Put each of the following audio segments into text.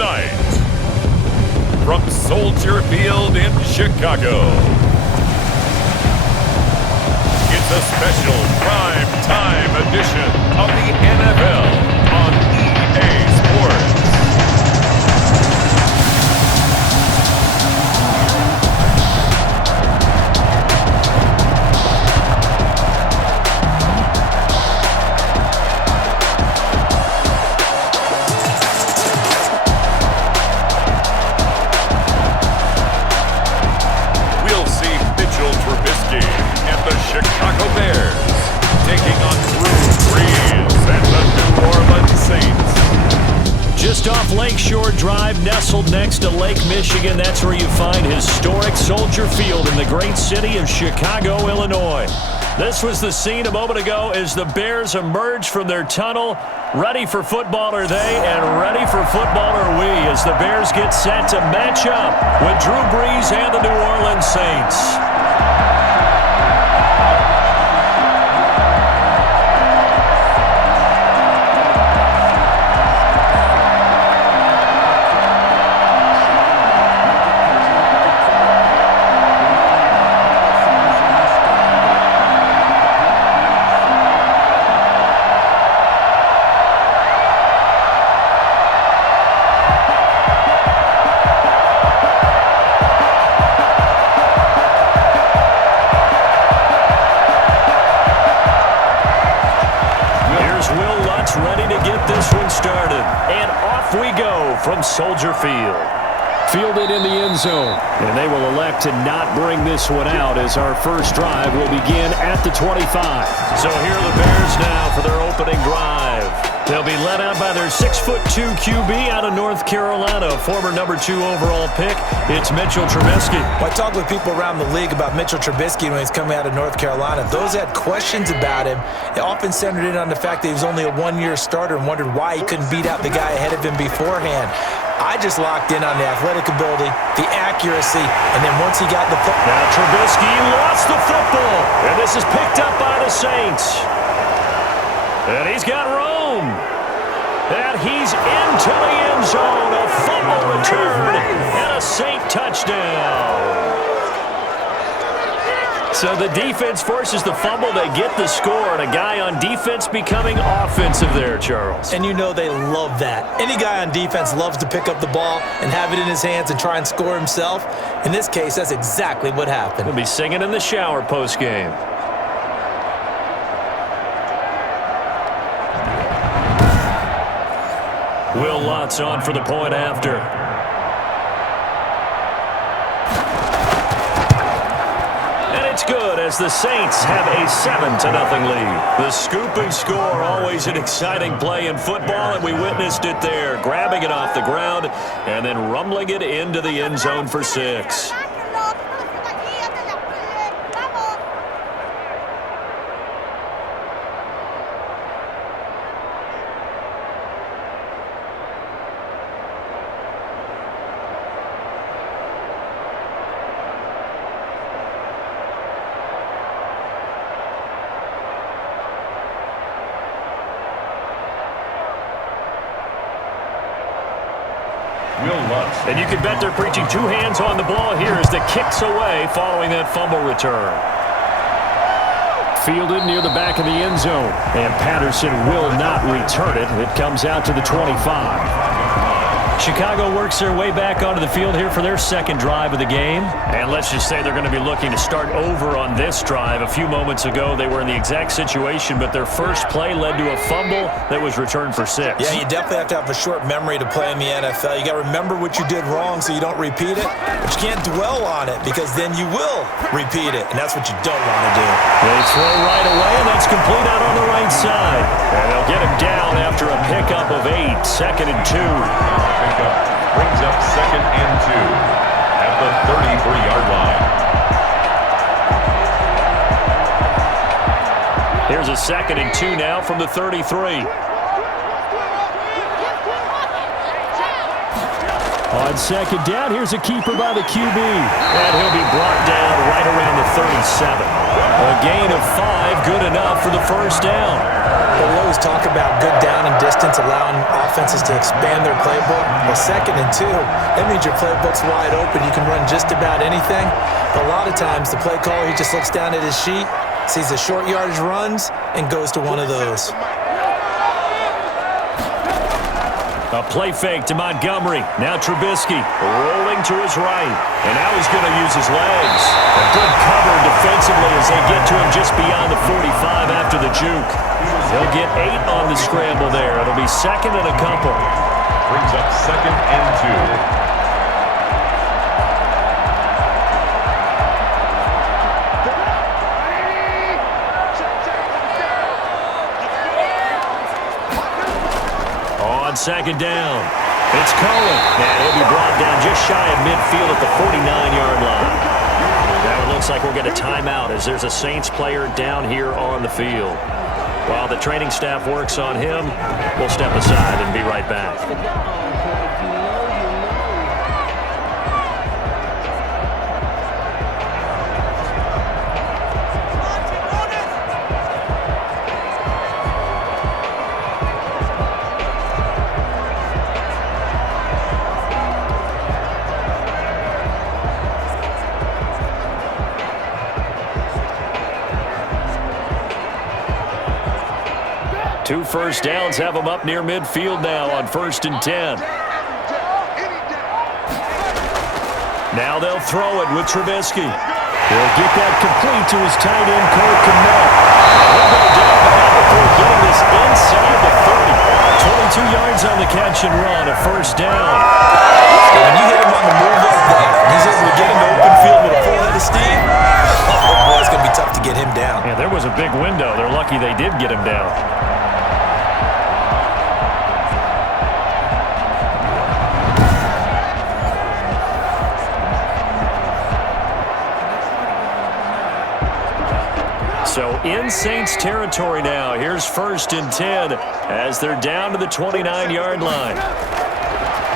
tonight, from Soldier Field in Chicago, it's a special prime time edition of the NFL on EA Sports. Chicago Bears taking on Drew Brees and the New Orleans Saints. Just off Lakeshore Drive, nestled next to Lake Michigan, that's where you find historic Soldier Field in the great city of Chicago, Illinois. This was the scene a moment ago as the Bears emerged from their tunnel. Ready for football are they, and ready for football are we, as the Bears get set to match up with Drew Brees and the New Orleans Saints. From Soldier Field. Fielded in the end zone. And they will elect to not bring this one out as our first drive will begin at the 25. So here are the Bears now for their opening drive. They'll be led out by their 6'2" QB out of North Carolina, former number 2 overall pick. It's Mitchell Trubisky. Well, I talked with people around the league about Mitchell Trubisky when he's coming out of North Carolina. Those that had questions about him, they often centered in on the fact that he was only a one-year starter and wondered why he couldn't beat out the guy ahead of him beforehand. I just locked in on the athletic ability, the accuracy, and then once he got the football. Now Trubisky lost the football, and this is picked up by the Saints. And he's got room. And he's into the end zone. A fumble return and a Saint touchdown. So the defense forces the fumble. They get the score, and a guy on defense becoming offensive there, Charles. And you know they love that. Any guy on defense loves to pick up the ball and have it in his hands and try and score himself. In this case, that's exactly what happened. He'll be singing in the shower post-game. Will Lutz on for the point after. And it's good as the Saints have a 7-0 lead. The scoop and score, always an exciting play in football, and we witnessed it there, grabbing it off the ground and then rumbling it into the end zone for 6. And you can bet they're preaching 2 hands on the ball here as the kick's away following that fumble return. Fielded near the back of the end zone. And Patterson will not return it. It comes out to the 25. Chicago works their way back onto the field here for their second drive of the game. And let's just say they're going to be looking to start over on this drive. A few moments ago, they were in the exact situation, but their first play led to a fumble that was returned for 6. Yeah, you definitely have to have a short memory to play in the NFL. You got to remember what you did wrong so you don't repeat it, but you can't dwell on it because then you will repeat it, and that's what you don't want to do. They throw right away, and that's complete out on the right side. And they'll get him down after a pickup of 8, 2nd and 2. Brings up 2nd and 2 at the 33-yard line. Here's a 2nd and 2 now from the 33. On second down, here's a keeper by the QB. And he'll be brought down right around the 37. A gain of 5, good enough for the first down. We'll always talk about good down and distance distance, allowing offenses to expand their playbook. Well, 2nd and 2, that means your playbook's wide open. You can run just about anything. But a lot of times, the play caller, he just looks down at his sheet, sees the short yardage runs, and goes to one of those. A play fake to Montgomery. Now Trubisky rolling to his right. And now he's going to use his legs. A good cover defensively as they get to him just beyond the 45 after the juke. He'll get 8 on the scramble there. It'll be 2nd and a couple. Brings up 2nd and 2. On 2nd down, it's Cohen, and he'll be brought down just shy of midfield at the 49-yard line. Now it looks like we'll get a timeout as there's a Saints player down here on the field. While the training staff works on him, we'll step aside and be right back. Two first downs have them up near midfield now on 1st and 10. Now they'll throw it with Trubisky. He'll get that complete to his tight end, Cole Kmet. He'll go down before getting this inside the 30. 22 yards on the catch and run, a first down. When you hit him on the move like that, he's able to get into open field with a full head of steam. Oh, boy, it's going to be tough to get him down. Yeah, there was a big window. They're lucky they did get him down. So in Saints territory now. Here's 1st and 10 as they're down to the 29-yard line.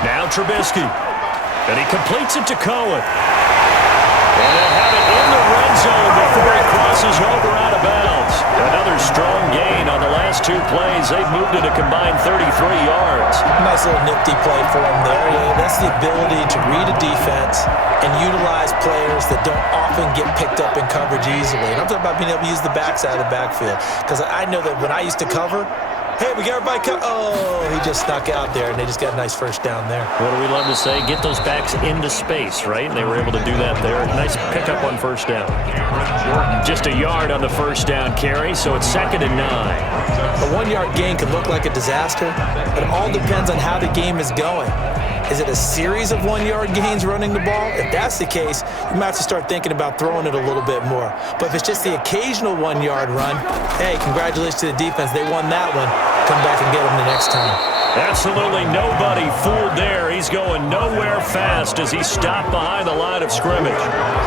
Now Trubisky. And he completes it to Cohen. And he'll have it in the red zone before he crosses over out of bounds. Another strong gain on the last 2 plays. They've moved it a combined 33 yards. Nice little nifty play for him there. Yeah, that's the ability to read a defense and utilize players that don't often get picked up in coverage easily. And I'm talking about being able to use the backside of the backfield. Because I know that when I used to cover, hey, we got everybody oh, he just snuck out there, and they just got a nice first down there. What do we love to say? Get those backs into space, right? And they were able to do that there. Nice pickup on first down. Just a yard on the first down carry, so it's 2nd and 9. A 1-yard gain can look like a disaster, but it all depends on how the game is going. Is it a series of 1-yard gains running the ball? If that's the case, you might have to start thinking about throwing it a little bit more. But if it's just the occasional 1-yard run, hey, congratulations to the defense. They won that one. Come back and get them the next time. Absolutely nobody fooled there. He's going nowhere fast as he stopped behind the line of scrimmage.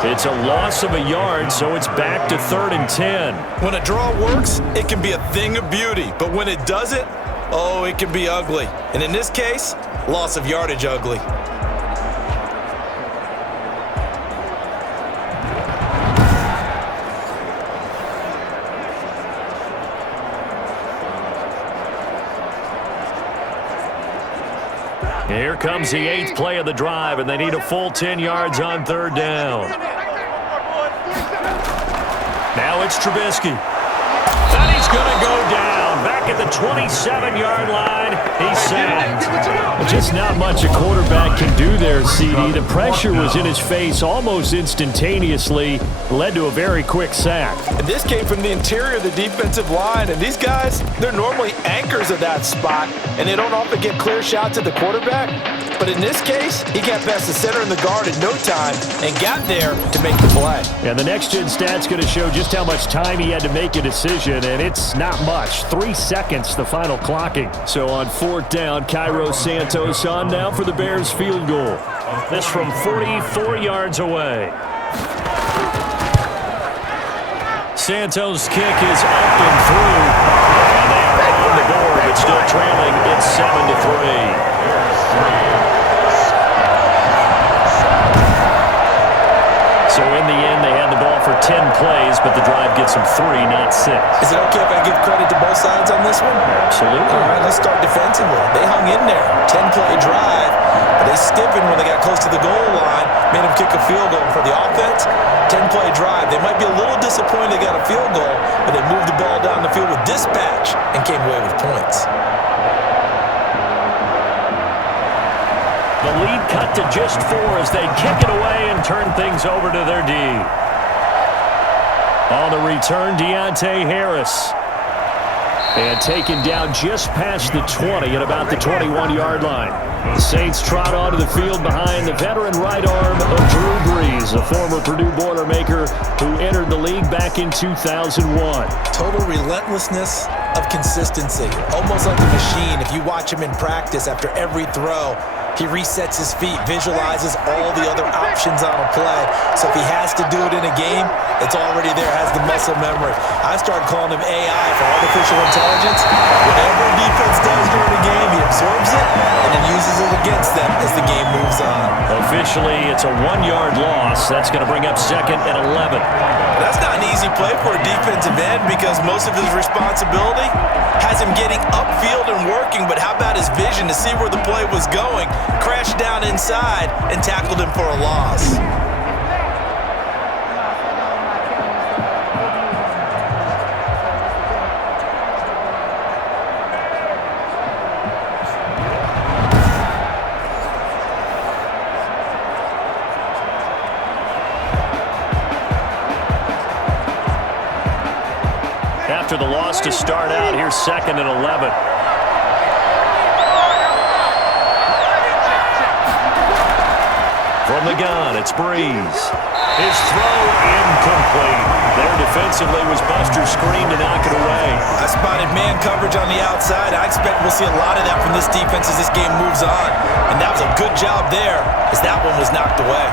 It's a loss of a yard, so it's back to 3rd and 10. When a draw works, it can be a thing of beauty. But when it doesn't, oh, it can be ugly. And in this case, loss of yardage ugly. Here comes the 8th play of the drive, and they need a full 10 yards on 3rd down. Now it's Trubisky. And he's going to go down. Back at the 27-yard line, he's sacked. Just not much a quarterback can do there, CD. The pressure was in his face almost instantaneously, led to a very quick sack. And this came from the interior of the defensive line, and these guys, they're normally anchors of that spot, and they don't often get clear shots at the quarterback. But in this case, he got past the center and the guard in no time and got there to make the play. And the next-gen stat's going to show just how much time he had to make a decision, and it's not much. 3 seconds, the final clocking. So on 4th down, Cairo Santos on now for the Bears field goal. This from 44 yards away. Santos' kick is up and through. And they are on the board, but still trailing. It's 7-3. So in the end, they had the ball for 10 plays, but the drive gets them 3, not 6. Is it okay if I give credit to both sides on this one? Absolutely. All right, let's start defensively. point they got a field goal, but they moved the ball down the field with dispatch and came away with points. The lead cut to just 4 as they kick it away and turn things over to their D. On the return, Deontay Harris. And taken down just past the 20 at about the 21-yard line. The Saints trot onto the field behind the veteran right arm of Drew Brees, a former Purdue Boilermaker who entered the league back in 2001. Total relentlessness of consistency. Almost like a machine. If you watch him in practice after every throw, he resets his feet, visualizes all the other options on a play. So if he has to do it in a game, it's already there, has the muscle memory. I started calling him AI for artificial intelligence. Whatever defense does during a game, he absorbs it and then uses it against them as the game moves on. Officially, it's a 1-yard loss. That's going to bring up 2nd and 11. That's not an easy play for a defensive end because most of his responsibility has him getting upfield and working, but how about his vision to see where the play was going? Crashed down inside and tackled him for a loss. After the loss to start out, here's 2nd and 11. From the gun, it's Brees. His throw incomplete. There defensively was Buster screen to knock it away. I spotted man coverage on the outside. I expect we'll see a lot of that from this defense as this game moves on. And that was a good job there as that one was knocked away.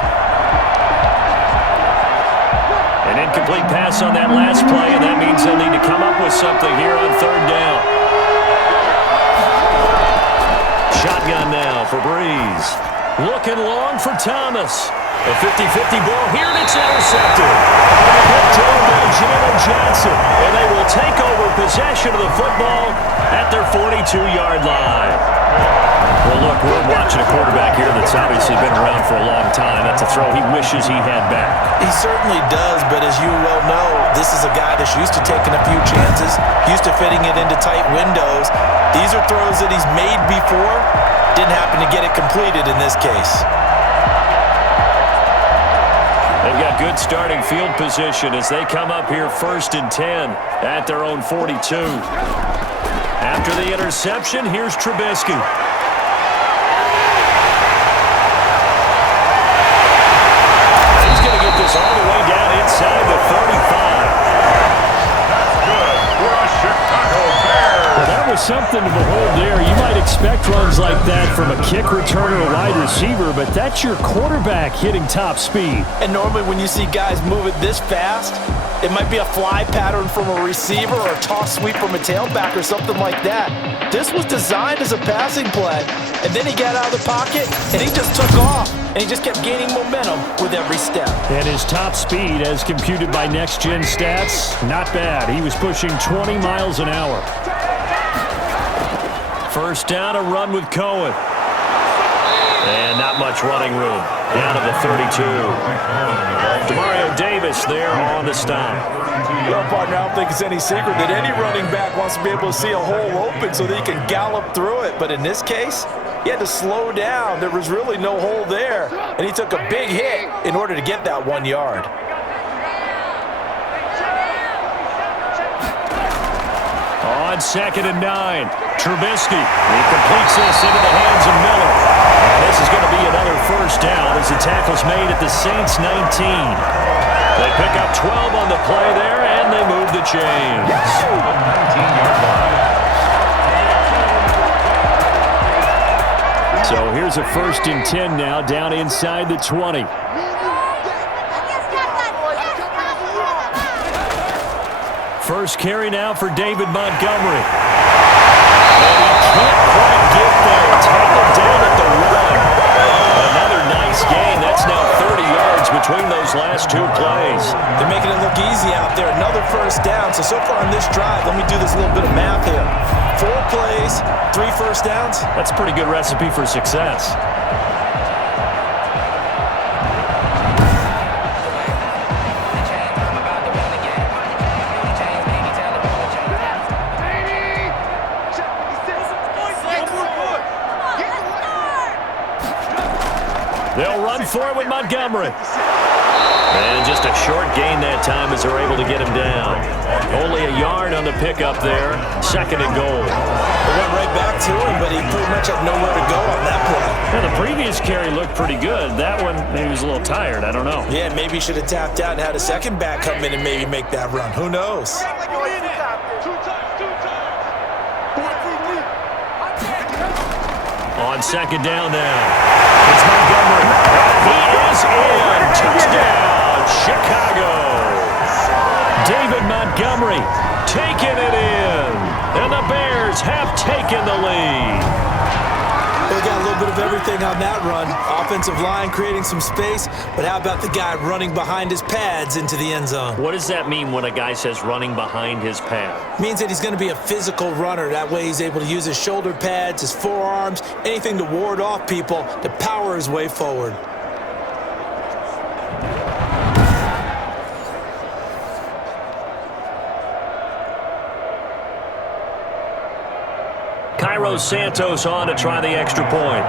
An incomplete pass on that last play, and that means they'll need to come up with something here on 3rd down. Shotgun now for Brees. Looking long for Thomas. A 50-50 ball here, and it's intercepted. Picked over by Jalen Johnson, and they will take over possession of the football at their 42-yard line. Well, look, we're watching a quarterback here that's obviously been around for a long time. That's a throw he wishes he had back. He certainly does, but as you well know, this is a guy that's used to taking a few chances, used to fitting it into tight windows. These are throws that he's made before. Didn't happen to get it completed in this case. They've got good starting field position as they come up here 1st and 10 at their own 42. After the interception, here's Trubisky. He's going to get this all the way down inside the 35. That's good for a Chicago Bears. Well, that was something to behold there. You might expect runs like that from a kick returner or wide receiver, but that's your quarterback hitting top speed. And normally when you see guys move it this fast, it might be a fly pattern from a receiver or a toss sweep from a tailback or something like that. This was designed as a passing play, and then he got out of the pocket, and he just took off, and he just kept gaining momentum with every step. And his top speed, as computed by Next Gen Stats, not bad. He was pushing 20 miles an hour. 1st down, a run with Cohen. And not much running room. Down to the 32. Demario Davis there on the stop. Well, partner, I don't think it's any secret that any running back wants to be able to see a hole open so that he can gallop through it. But in this case, he had to slow down. There was really no hole there, and he took a big hit in order to get that 1 yard. On 2nd and 9, Trubisky. He completes this into the hands of Miller. And this is going to be another 1st down as the tackle's made at the Saints' 19. They pick up 12 on the play there, and they move the chains. 19-yard line. So here's a 1st and 10 now, down inside the 20. First carry now for David Montgomery. And he can't quite get there. Tackled down at the 1. Another nice gain. That's now 30 yards between those last 2 plays. They're making it look easy out there. Another 1st down. So far on this drive, let me do this little bit of math here. 4 plays, 3 1st downs. That's a pretty good recipe for success. going for it with Montgomery. And just a short gain that time as they're able to get him down. Only a yard on the pickup there. 2nd and goal. They went right back to him, but he pretty much had nowhere to go on that play. Well, the previous carry looked pretty good. That one, maybe he was a little tired. I don't know. Yeah, maybe he should have tapped out and had a second back come in and maybe make that run. Who knows? On 2nd down now. It's Montgomery. And he is in. Touchdown, Chicago. David Montgomery taking it in. And the Bears have taken the lead. They got a little bit of everything on that run. Offensive line creating some space, but how about the guy running behind his pads into the end zone? What does that mean when a guy says running behind his pad? Means that he's going to be a physical runner. That way he's able to use his shoulder pads, his forearms, anything to ward off people to power his way forward. Cairo Santos on to try the extra point.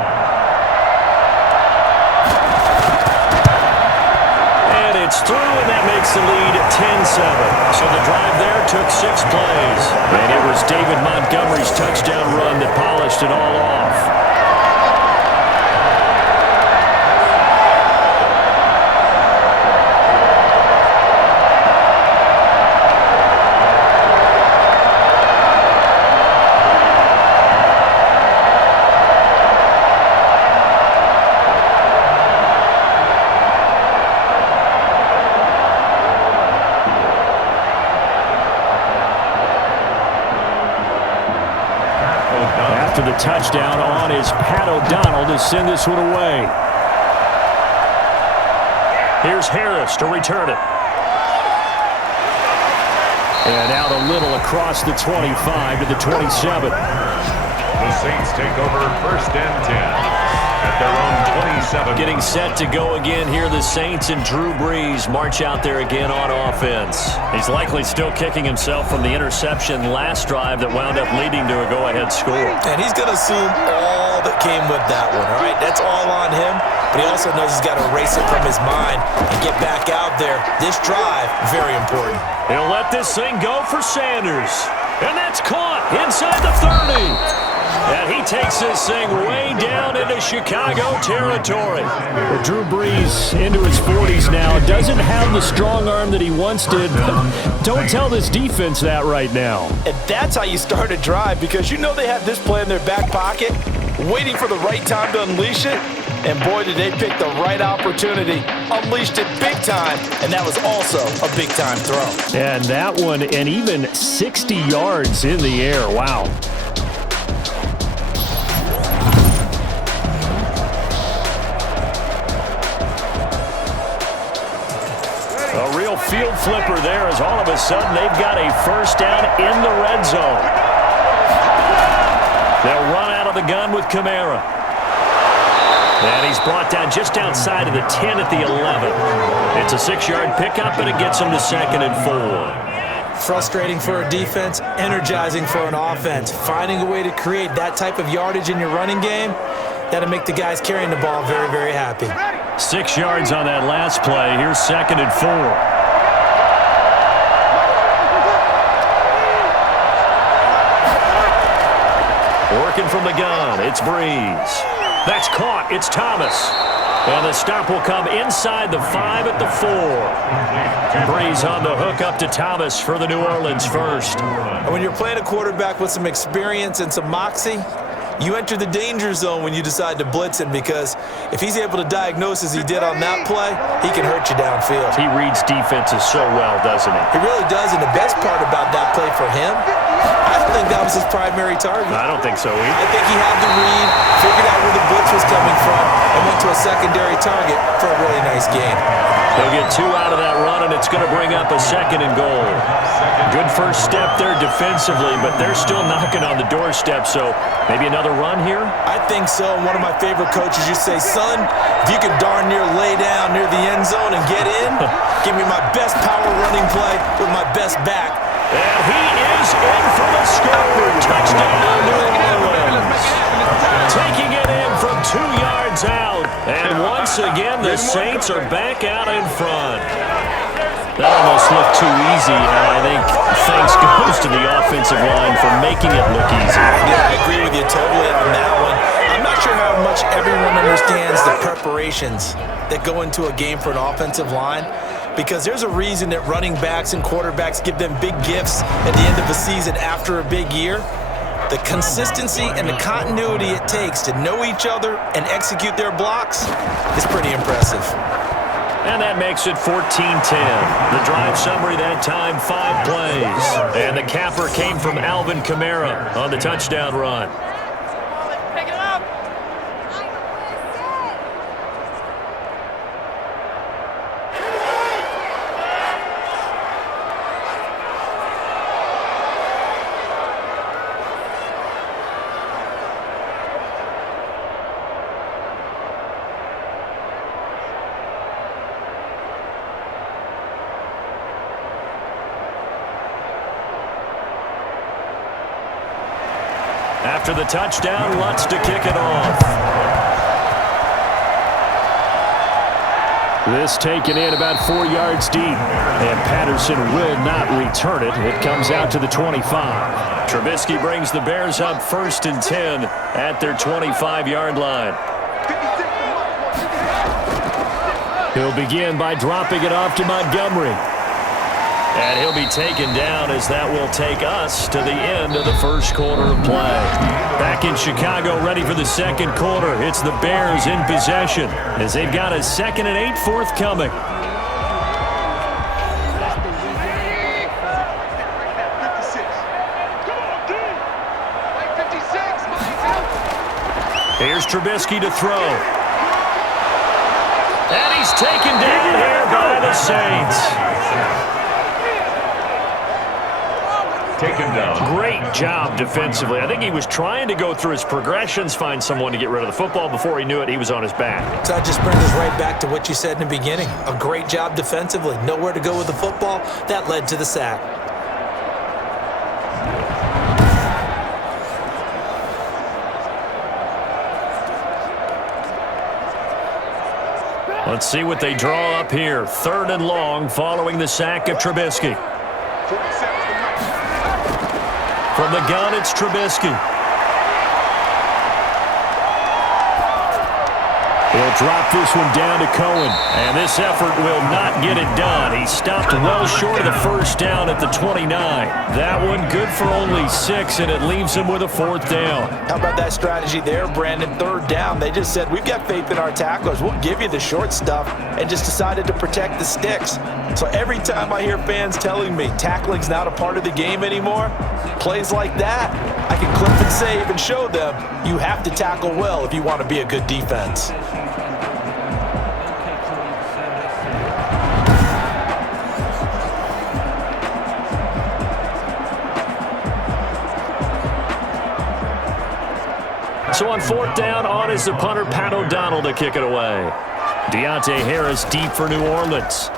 And it's through, and that makes the lead 10-7. So the drive there took 6 plays. And it was David Montgomery's touchdown run that polished it all off. After the touchdown on is Pat O'Donnell to send this one away. Here's Harris to return it. And out a little across the 25 to the 27. The Saints take over 1st and 10 at their own 27. Getting set to go again here. The Saints and Drew Brees march out there again on offense. He's likely still kicking himself from the interception last drive that wound up leading to a go-ahead score. And he's going to assume all that came with that one, all right? That's all on him, but he also knows he's got to erase it from his mind and get back out there. This drive, very important. He'll let this thing go for Sanders. And that's caught inside the 30. And he takes this thing way down into Chicago territory. Well, Drew Brees into his 40s now. Doesn't have the strong arm that he once did. But don't tell this defense that right now. And that's how you start a drive, because you know they have this play in their back pocket, waiting for the right time to unleash it. And boy, did they pick the right opportunity. Unleashed it big time, and that was also a big-time throw. And that one, and even 60 yards in the air. Wow. A real field flipper there, as all of a sudden they've got a 1st down in the red zone. They'll run out of the gun with Kamara. And he's brought down just outside of the 10 at the 11. It's a 6-yard pickup, and it gets him to 2nd and 4. Frustrating for a defense, energizing for an offense. Finding a way to create that type of yardage in your running game, that'll make the guys carrying the ball very, very happy. 6 yards on that last play. Here's 2nd and 4. Working from the gun, it's Brees. That's caught. It's Thomas. And the stop will come inside the 5 at the 4. Brees on the hook up to Thomas for the New Orleans first. And when you're playing a quarterback with some experience and some moxie, you enter the danger zone when you decide to blitz him, because if he's able to diagnose as he did on that play, he can hurt you downfield. He reads defenses so well, doesn't he? He really does, and the best part about that play for him, I don't think that was his primary target. I don't think so either. I think he had the read, figured out where the blitz was coming from, and went to a secondary target for a really nice gain. They'll get 2 out of that run, and it's going to bring up a 2nd and goal. Good first step there defensively, but they're still knocking on the doorstep, so maybe another run here? I think so. One of my favorite coaches used to say, son, if you can darn near lay down near the end zone and get in, give me my best power running play with my best back. And he is in for the score. Touchdown, New Orleans. Taking it in from 2 yards out. And once again, the Saints are back out in front. That almost looked too easy, and I think thanks goes to the offensive line for making it look easy. Yeah, I agree with you totally on that one. I'm not sure how much everyone understands the preparations that go into a game for an offensive line, because there's a reason that running backs and quarterbacks give them big gifts at the end of a season after a big year. The consistency and the continuity it takes to know each other and execute their blocks is pretty impressive. And that makes it 14-10. The drive summary that time, 5 plays. And the capper came from Alvin Kamara on the touchdown run. After the touchdown, Lutz to kick it off. This taken in about 4 yards deep, and Patterson will not return it. It comes out to the 25. Trubisky brings the Bears up 1st and 10 at their 25-yard line. He'll begin by dropping it off to Montgomery. And he'll be taken down as that will take us to the end of the first quarter of play. Back in Chicago, ready for the second quarter. It's the Bears in possession as they've got a 2nd and 8 forthcoming. Here's Trubisky to throw. And he's taken down here by the Saints. Take him down. Great job defensively. I think he was trying to go through his progressions, find someone to get rid of the football. Before he knew it, he was on his back. So that just brings us right back to what you said in the beginning. A great job defensively. Nowhere to go with the football. That led to the sack. Let's see what they draw up here. 3rd and long following the sack of Trubisky. From the gun, it's Trubisky. He'll drop this one down to Cohen. And this effort will not get it done. He stopped well short of the first down at the 29. That one good for only 6, and it leaves him with a 4th down. How about that strategy there, Brandon? 3rd down. They just said, we've got faith in our tacklers. We'll give you the short stuff, and just decided to protect the sticks. So every time I hear fans telling me tackling's not a part of the game anymore, plays like that, I can clip and save and show them you have to tackle well if you want to be a good defense. So on 4th down, on is the punter, Pat O'Donnell, to kick it away. Deontay Harris deep for New Orleans.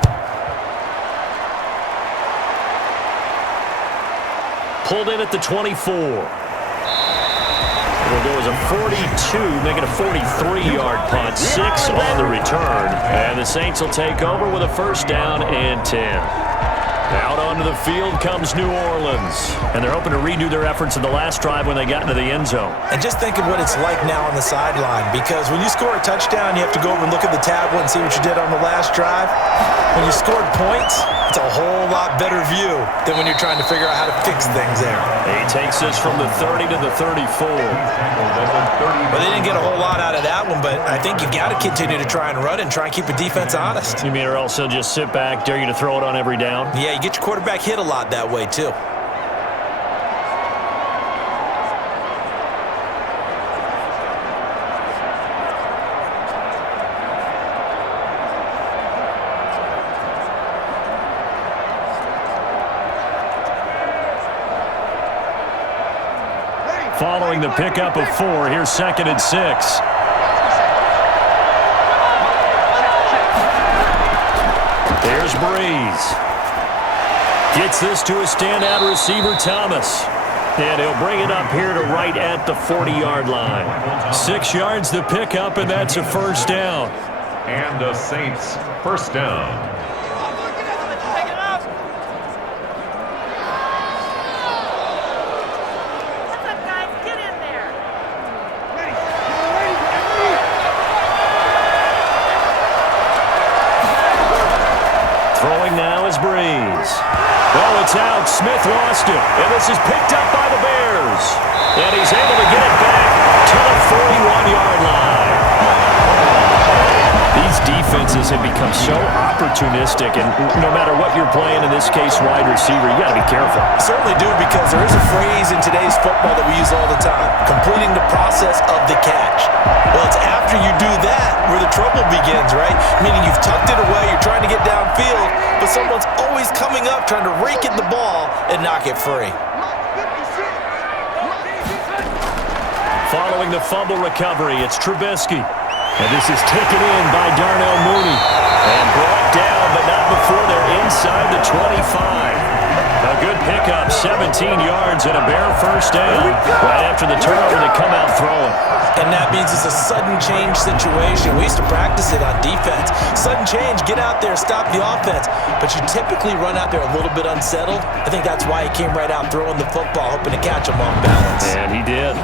Pulled in at the 24. It'll go as a 42, make it a 43-yard punt. 6 on the return. And the Saints will take over with a 1st down and 10. Out onto the field comes New Orleans. And they're hoping to redo their efforts in the last drive when they got into the end zone. And just think of what it's like now on the sideline, because when you score a touchdown, you have to go over and look at the tablet and see what you did on the last drive. When you scored points, it's a whole lot better view than when you're trying to figure out how to fix things there. He takes us from the 30 to the 34. Well, they didn't get a whole lot out of that one, but I think you got to continue to try and run and try and keep a defense honest. You mean or else they'll just sit back, dare you to throw it on every down? Yeah, you get your quarterback hit a lot that way, too. Following the pickup of 4, here's 2nd and 6. There's Breeze. Gets this to a standout receiver, Thomas. And he'll bring it up here to right at the 40-yard line. 6 yards to pick up, and that's a first down. And the Saints first down. Throwing now is Breeze. Oh, it's out. Smith lost it. And this is picked up by the Bears. And he's able to get it back to the 41-yard line. These defenses have become so opportunistic, and no matter what you're playing, in this case wide receiver, you got to be careful. Certainly do, because there is a phrase in today's football that we use all the time: completing the process of the catch. Well, it's after you do that where the trouble begins, right? Meaning you've tucked it away, you're trying to get downfield, but someone's always coming up trying to rake at the ball and knock it free. Following the fumble recovery, it's Trubisky. And this is taken in by Darnell Mooney. And brought down, but not before they're inside the 25. A good pickup, 17 yards and a bare first down. Right after the turnover, they come out throwing. And that means it's a sudden change situation. We used to practice it on defense. Sudden change, get out there, stop the offense. But you typically run out there a little bit unsettled. I think that's why he came right out throwing the football, hoping to catch him off balance. And he did.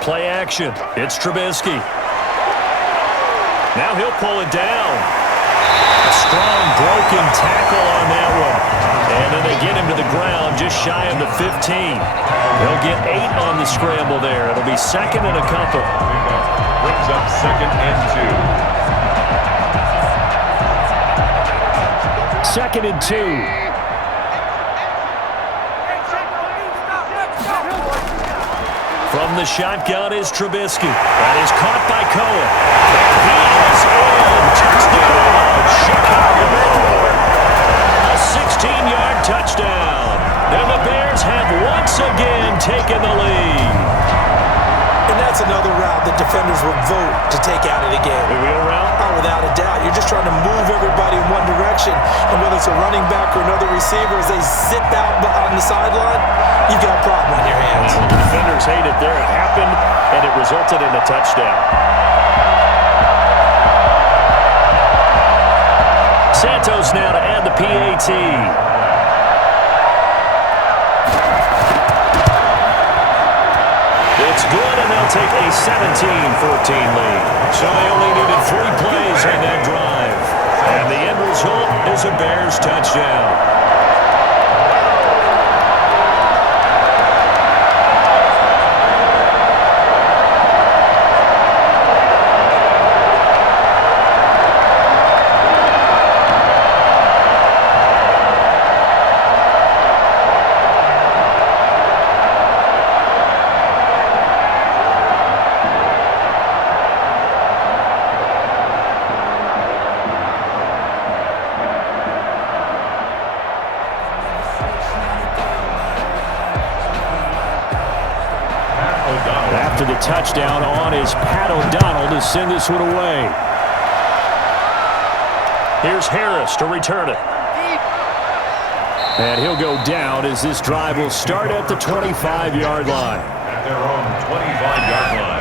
Play action. It's Trubisky. Now he'll pull it down. A strong broken tackle on that one. And then they get him to the ground just shy of the 15. He'll get 8 on the scramble there. It'll be second and a couple. Brings up second and 2. Second and 2. From the shotgun is Trubisky. That is caught by Cohen. He is in. Touchdown, Chicago. A 16-yard touchdown. And the Bears have once again taken the lead. And that's another route that defenders will vote to take out of the game. The wheel route? Oh, without a doubt. You're just trying to move everybody in one direction. And whether it's a running back or another receiver, as they zip out on the sideline, you've got a problem on your hands. Well, the defenders hate it there. It happened, and it resulted in a touchdown. Santos now to add the PAT. It's good, and they'll take a 17-14 lead. So they only needed 3 plays on that drive. And the end result is a Bears touchdown. After the touchdown on is Pat O'Donnell to send this one away. Here's Harris to return it. And he'll go down as this drive will start at the 25-yard line. At their own 25-yard line.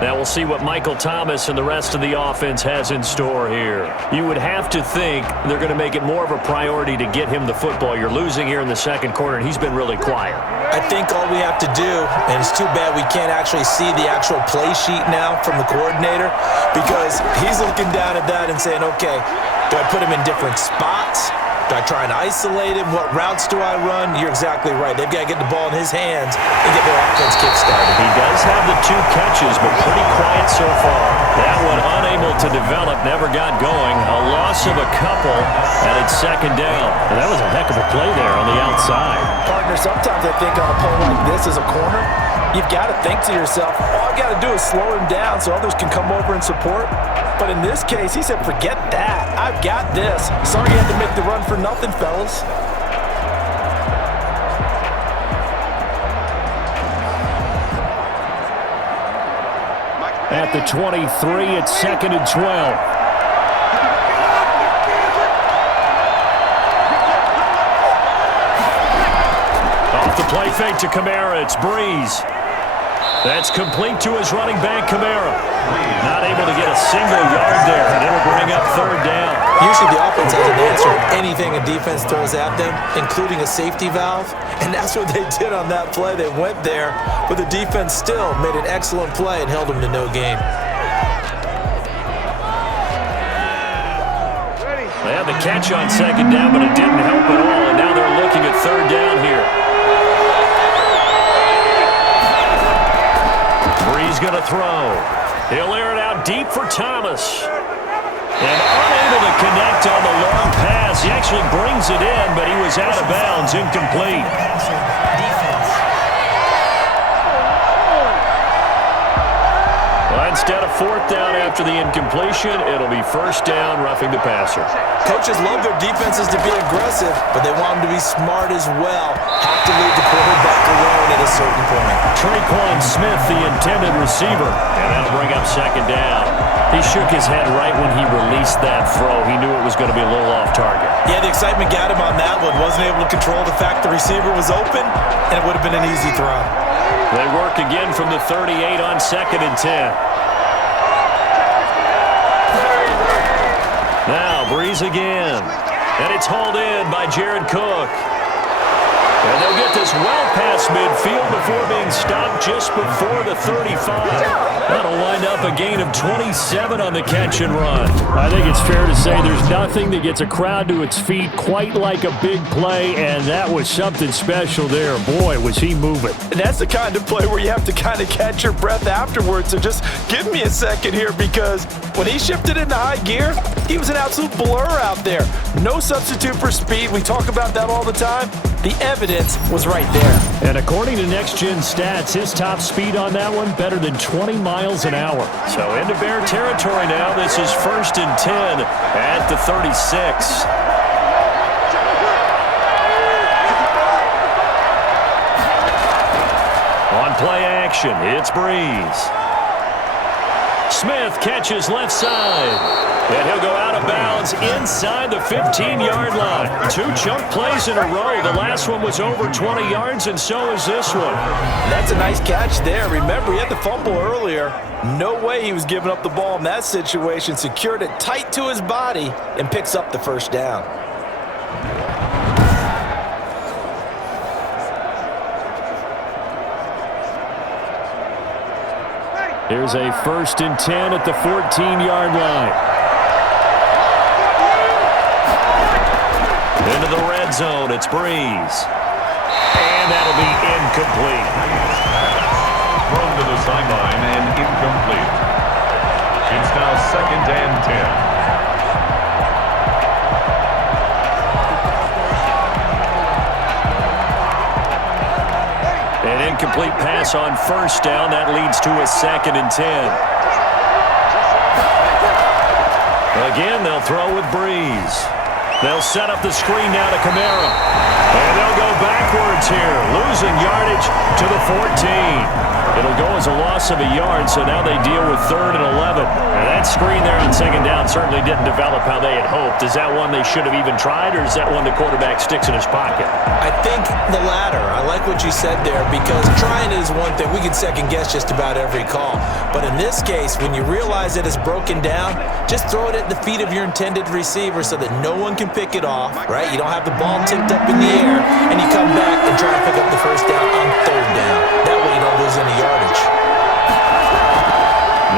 Now we'll see what Michael Thomas and the rest of the offense has in store here. You would have to think they're going to make it more of a priority to get him the football. You're losing here in the second quarter, and he's been really quiet. I think all we have to do, and it's too bad we can't actually see the actual play sheet now from the coordinator, because he's looking down at that and saying, okay, do I put him in different spots? Do I try and isolate him? What routes do I run? You're exactly right. They've got to get the ball in his hands and get their offense kick-started. He does have the 2 catches, but pretty quiet so far. That one unable to develop, never got going. A loss of a couple, and it's second down. And that was a heck of a play there on the outside. Partner, sometimes I think on a play like this as a corner, you've got to think to yourself, all I got to do is slow him down so others can come over and support. But in this case, he said, forget that. I've got this. Sorry you had to make the run for nothing, fellas. at the 23. It's 2nd and 12. Off the play fake to Kamara. It's Breeze. That's complete to his running back, Kamara. Not able to get a single yard there, and it'll bring up 3rd down. Usually the offense has an answer to anything a defense throws at them, including a safety valve, and that's what they did on that play. They went there, but the defense still made an excellent play and held them to no gain. They had the catch on 2nd down, but it didn't help at all, and now they're looking at 3rd down here. Breeze going to throw. He'll air it out deep for Thomas. And unable to connect on the long pass. He actually brings it in, but he was out of bounds, incomplete. Well, instead of 4th down after the incompletion, it'll be 1st down, roughing the passer. Coaches love their defenses to be aggressive, but they want them to be smart as well. Have to leave the quarterback alone at a certain point. Traquan Smith, the intended receiver, and that'll bring up 2nd down. He shook his head right when he released that throw. He knew it was going to be a little off target. Yeah, the excitement got him on that one. Wasn't able to control the fact the receiver was open, and it would have been an easy throw. They work again from the 38 on 2nd and 10. Now, Breeze again. And it's hauled in by Jared Cook. And they'll get this well past midfield before being stopped just before the 35. That'll wind up a gain of 27 on the catch and run. I think it's fair to say there's nothing that gets a crowd to its feet quite like a big play, and that was something special there. Boy, was he moving. And that's the kind of play where you have to kind of catch your breath afterwards. So just give me a second here, because when he shifted into high gear, he was an absolute blur out there. No substitute for speed. We talk about that all the time. The evidence was right there. And according to Next Gen Stats, his top speed on that one, better than 20 miles an hour. So into Bear territory now. This is 1st and 10 at the 36. On play action, it's Breeze. Smith catches left side. And he'll go out of bounds inside the 15-yard line. 2 chunk plays in a row. The last one was over 20 yards, and so is this one. That's a nice catch there. Remember, he had the fumble earlier. No way he was giving up the ball in that situation. Secured it tight to his body and picks up the 1st down. Here's a 1st and 10 at the 14-yard line. Into the red zone, it's Breeze. And that'll be incomplete. Thrown to the sideline and incomplete. It's now 2nd and 10. An incomplete pass on 1st down. That leads to a 2nd and 10. Again, they'll throw with Breeze. They'll set up the screen now to Kamara. And they'll go backwards here, losing yardage to the 14. It'll go as a loss of a yard, so now they deal with 3rd and 11. And that screen there on 2nd down certainly didn't develop how they had hoped. Is that one they should have even tried, or is that one the quarterback sticks in his pocket? I think the latter. I like what you said there, because trying it is one thing. We can second-guess just about every call. But in this case, when you realize that it's broken down, just throw it at the feet of your intended receiver so that no one can pick it off, right? You don't have the ball tipped up in the air, and you come back and try to pick up the 1st down on 3rd down. That way you don't lose any yardage.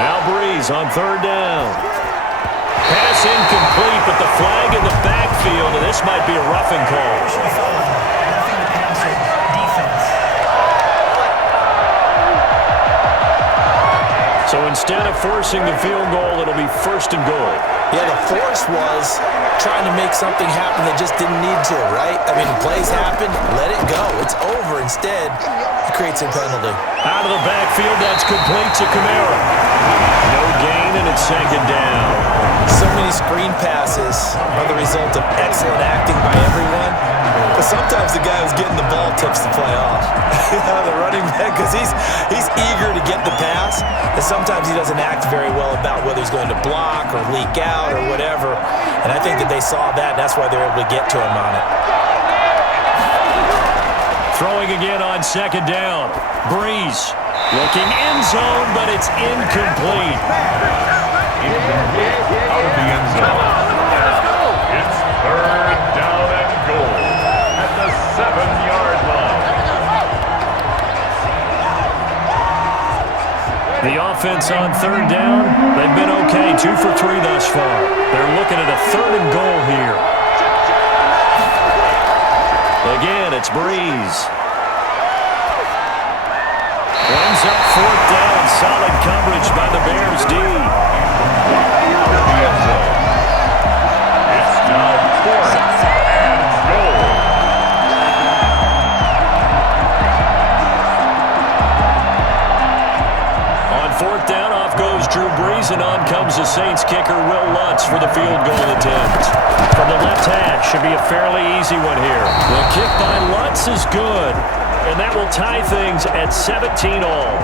Now Breeze on 3rd down. Pass incomplete, but the flag in the backfield, and this might be a roughing call. So instead of forcing the field goal, it'll be 1st and goal. Yeah, the force was trying to make something happen that just didn't need to, right? I mean, plays happen, let it go. It's over. Instead, it creates a penalty. Out of the backfield, that's complete to Kamara. No gain, and it's 2nd down. So many screen passes are the result of excellent acting by everyone. But sometimes the guy who's getting the ball tips the play off. The running back, because he's eager to get the pass, and sometimes he doesn't act very well about whether he's going to block or leak out or whatever. And I think that they saw that, and that's why they're able to get to him on it. Throwing again on second down. Breeze looking end zone, but it's incomplete. Out of the end zone. It's third down and goal at the 7-yard line. The offense on third down, they've been okay, 2 for 3 thus far. They're looking at a third and goal here. Again, it's Breeze. Ends up fourth down, solid coverage by the Bears D. It's now fourth and goal. On fourth down, off goes Drew Brees, and on comes the Saints kicker, Will Lutz, for the field goal attempt. From the left hash, should be a fairly easy one here. The kick by Lutz is good, and that will tie things at 17 all.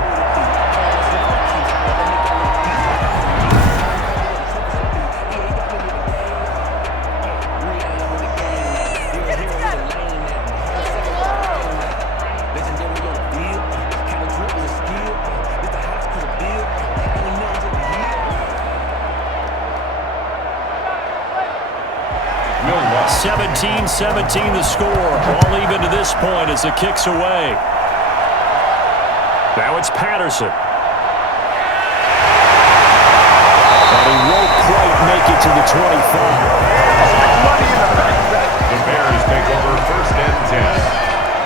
Will Lutz. 17-17 the score. All even to this point as the kick's away. Now it's Patterson. And he won't quite make it to the 25. The Bears take over first and 10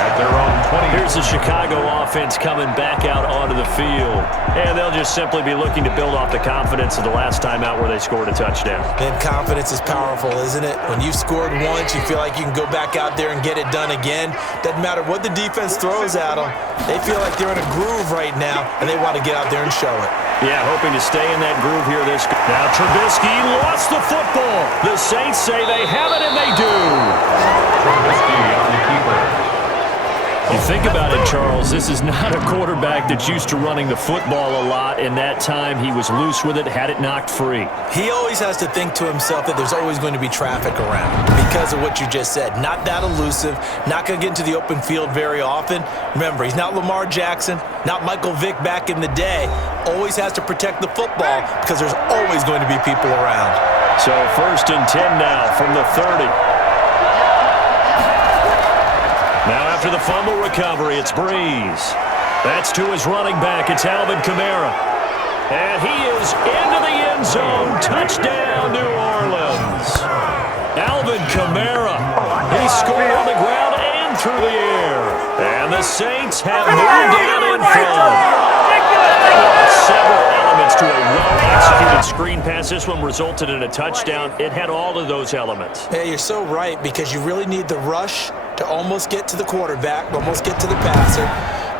at their own 20. Here's the Chicago offense coming back out onto the field. And they'll just simply be looking to build off the confidence of the last time out where they scored a touchdown. Man, confidence is powerful, isn't it? When you've scored once, you feel like you can go back out there and get it done again. Doesn't matter what the defense throws at them. They feel like they're in a groove right now, and they want to get out there and show it. Yeah, hoping to stay in that groove here. Now Trubisky lost the football. The Saints say they have it, and they do. Trubisky on the keeper. You think about it, Charles, this is not a quarterback that's used to running the football a lot. In that time, he was loose with it, had it knocked free. He always has to think to himself that there's always going to be traffic around because of what you just said. Not that elusive, not going to get into the open field very often. Remember, he's not Lamar Jackson, not Michael Vick back in the day. Always has to protect the football because there's always going to be people around. So first and 10 now from the 30. Now after the fumble recovery, it's Breeze. That's to his running back. It's Alvin Kamara. And he is into the end zone. Touchdown, New Orleans. Alvin Kamara. He scored on the ground and through the air. And the Saints have moved down in front. Several elements to a well-executed screen pass. This one resulted in a touchdown. It had all of those elements. Yeah, you're so right because you really need the rush to almost get to the quarterback, almost get to the passer.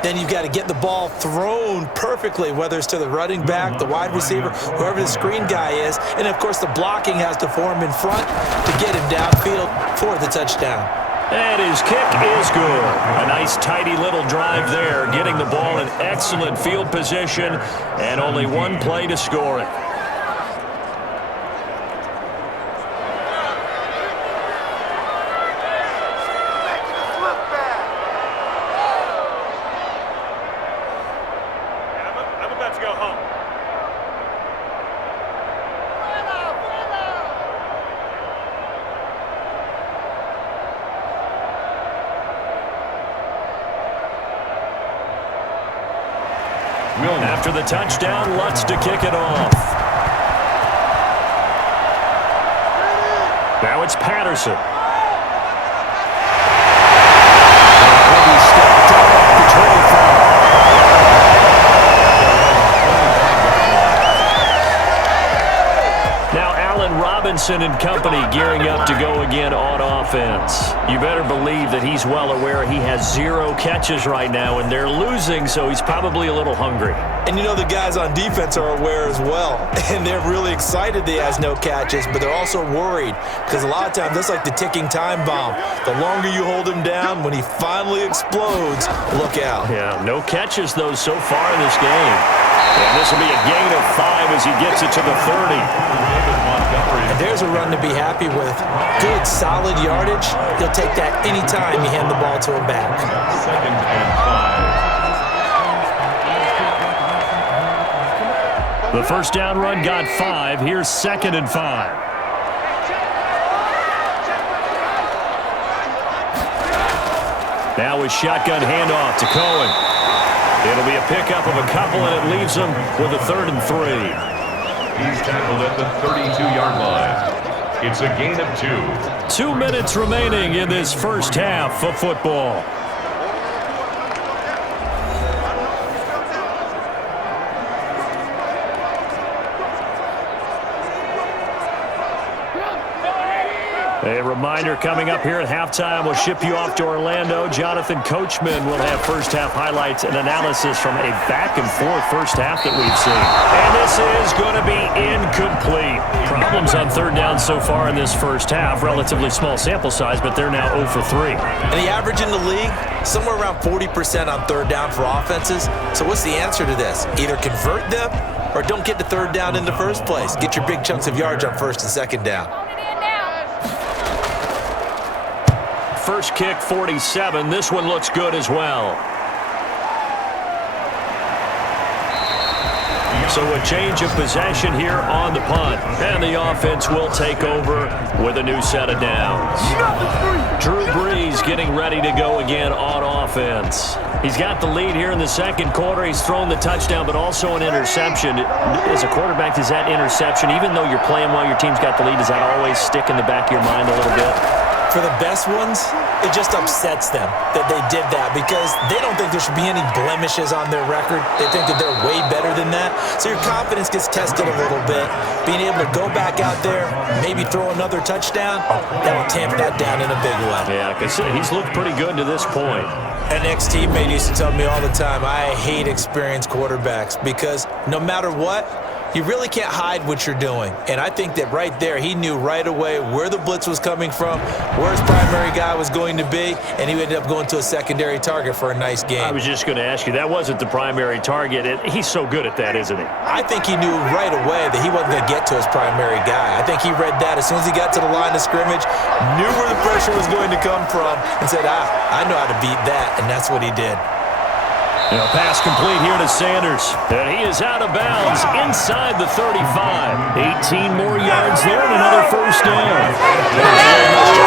Then you've got to get the ball thrown perfectly, whether it's to the running back, the wide receiver, whoever the screen guy is. And, of course, the blocking has to form in front to get him downfield for the touchdown. And his kick is good. A nice, tidy little drive there, getting the ball in excellent field position, and only one play to score it. I'm about to go home. After the touchdown, Lutz to kick it off. Now it's Patterson. And he stepped up at the 25. Now Allen Robinson Robinson and company gearing up to go again on offense. You better believe that he's well aware he has 0 catches right now, and they're losing, so he's probably a little hungry. And you know the guys on defense are aware as well, and they're really excited that he has no catches, but they're also worried because a lot of times that's like the ticking time bomb. The longer you hold him down, when he finally explodes, look out. Yeah, no catches, though, so far in this game. And this will be a gain of 5 as he gets it to the 30. And there's a run to be happy with. Good, solid yardage. He'll take that anytime you hand the ball to him back. 2nd and 5. The first down run got 5. Here's 2nd and 5. Now a shotgun handoff to Cohen. It'll be a pickup of a couple, and it leaves him with a 3rd and 3. He's tackled at the 32-yard line. It's a gain of 2. 2 minutes remaining in this first half of football. A reminder coming up here at halftime, we'll ship you off to Orlando. Jonathan Coachman will have first-half highlights and analysis from a back-and-forth first half that we've seen. And this is going to be incomplete. Problems on 3rd down so far in this first half. Relatively small sample size, but they're now 0 for 3. And the average in the league, somewhere around 40% on 3rd down for offenses. So what's the answer to this? Either convert them or don't get to 3rd down in the first place. Get your big chunks of yards on 1st and 2nd down. First kick, 47. This one looks good as well. So a change of possession here on the punt. And the offense will take over with a new set of downs. Drew Brees getting ready to go again on offense. He's got the lead here in the 2nd quarter. He's thrown the touchdown, but also an interception. As a quarterback, does that interception, even though you're playing while your team's got the lead, does that always stick in the back of your mind a little bit? For the best ones, it just upsets them that they did that because they don't think there should be any blemishes on their record. They think that they're way better than that. So your confidence gets tested a little bit. Being able to go back out there, maybe throw another touchdown, that will tamp that down in a big way. Yeah, because he's looked pretty good to this point. An ex-teammate used to tell me all the time, I hate experienced quarterbacks because no matter what, you really can't hide what you're doing. And I think that right there, he knew right away where the blitz was coming from, where his primary guy was going to be, and he ended up going to a secondary target for a nice game. I was just going to ask you, that wasn't the primary target. He's so good at that, isn't he? I think he knew right away that he wasn't going to get to his primary guy. I think he read that as soon as he got to the line of scrimmage, knew where the pressure was going to come from, and said, I know how to beat that, and that's what he did. Now pass complete here to Sanders. And he is out of bounds inside the 35. 18 more yards there and another first down.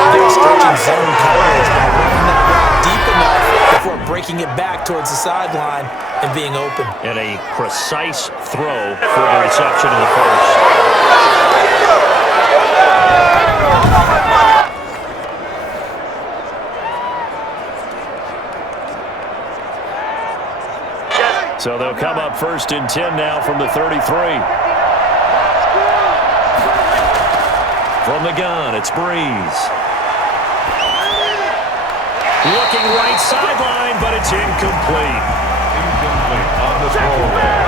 They're stretching zone coverage by running that route deep enough before breaking it back towards the sideline and being open. And a precise throw for the reception of the first. So they'll come up 1st and 10 now from the 33. From the gun, it's Brees. Looking right sideline, but it's incomplete. Incomplete on the throw there.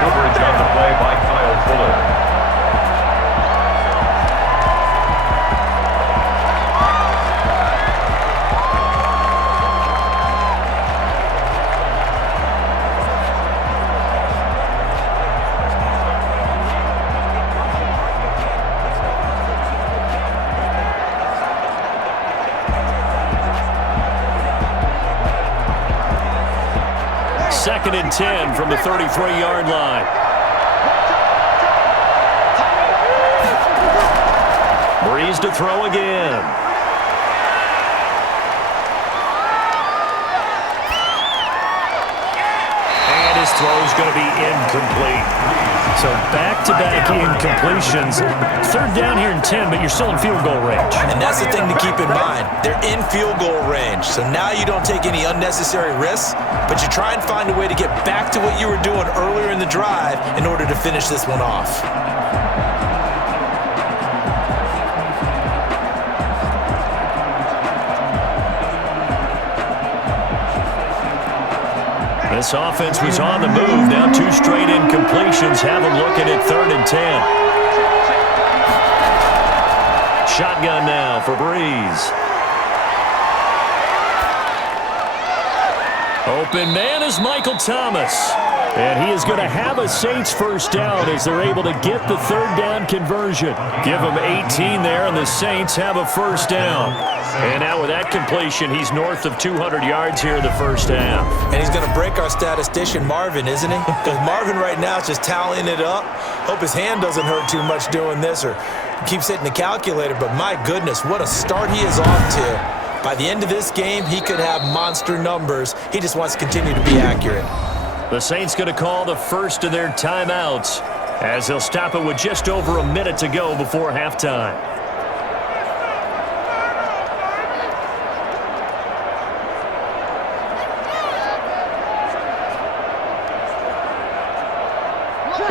Coverage on the play by Kyle Fuller. Second and 10 from the 33-yard line. Brees to throw again. And his throw is going to be incomplete. So back-to-back incompletions. 3rd down here and 10, but you're still in field goal range. And that's the thing to keep in mind. They're in field goal range. So now you don't take any unnecessary risks, but you try and find a way to get back to what you were doing earlier in the drive in order to finish this one off. This offense was on the move. Now 2 straight incompletions have them looking at 3rd and 10. Shotgun now for Breeze. Open man is Michael Thomas. And he is going to have a Saints first down as they're able to get the 3rd down conversion. Give them 18 there, and the Saints have a first down. And now with that completion, he's north of 200 yards here in the first half. And he's going to break our statistician Marvin, isn't he? Because Marvin right now is just tallying it up. Hope his hand doesn't hurt too much doing this or keeps hitting the calculator. But my goodness, what a start he is off to. By the end of this game, he could have monster numbers. He just wants to continue to be accurate. The Saints going to call the first of their timeouts as they'll stop it with just over a minute to go before halftime.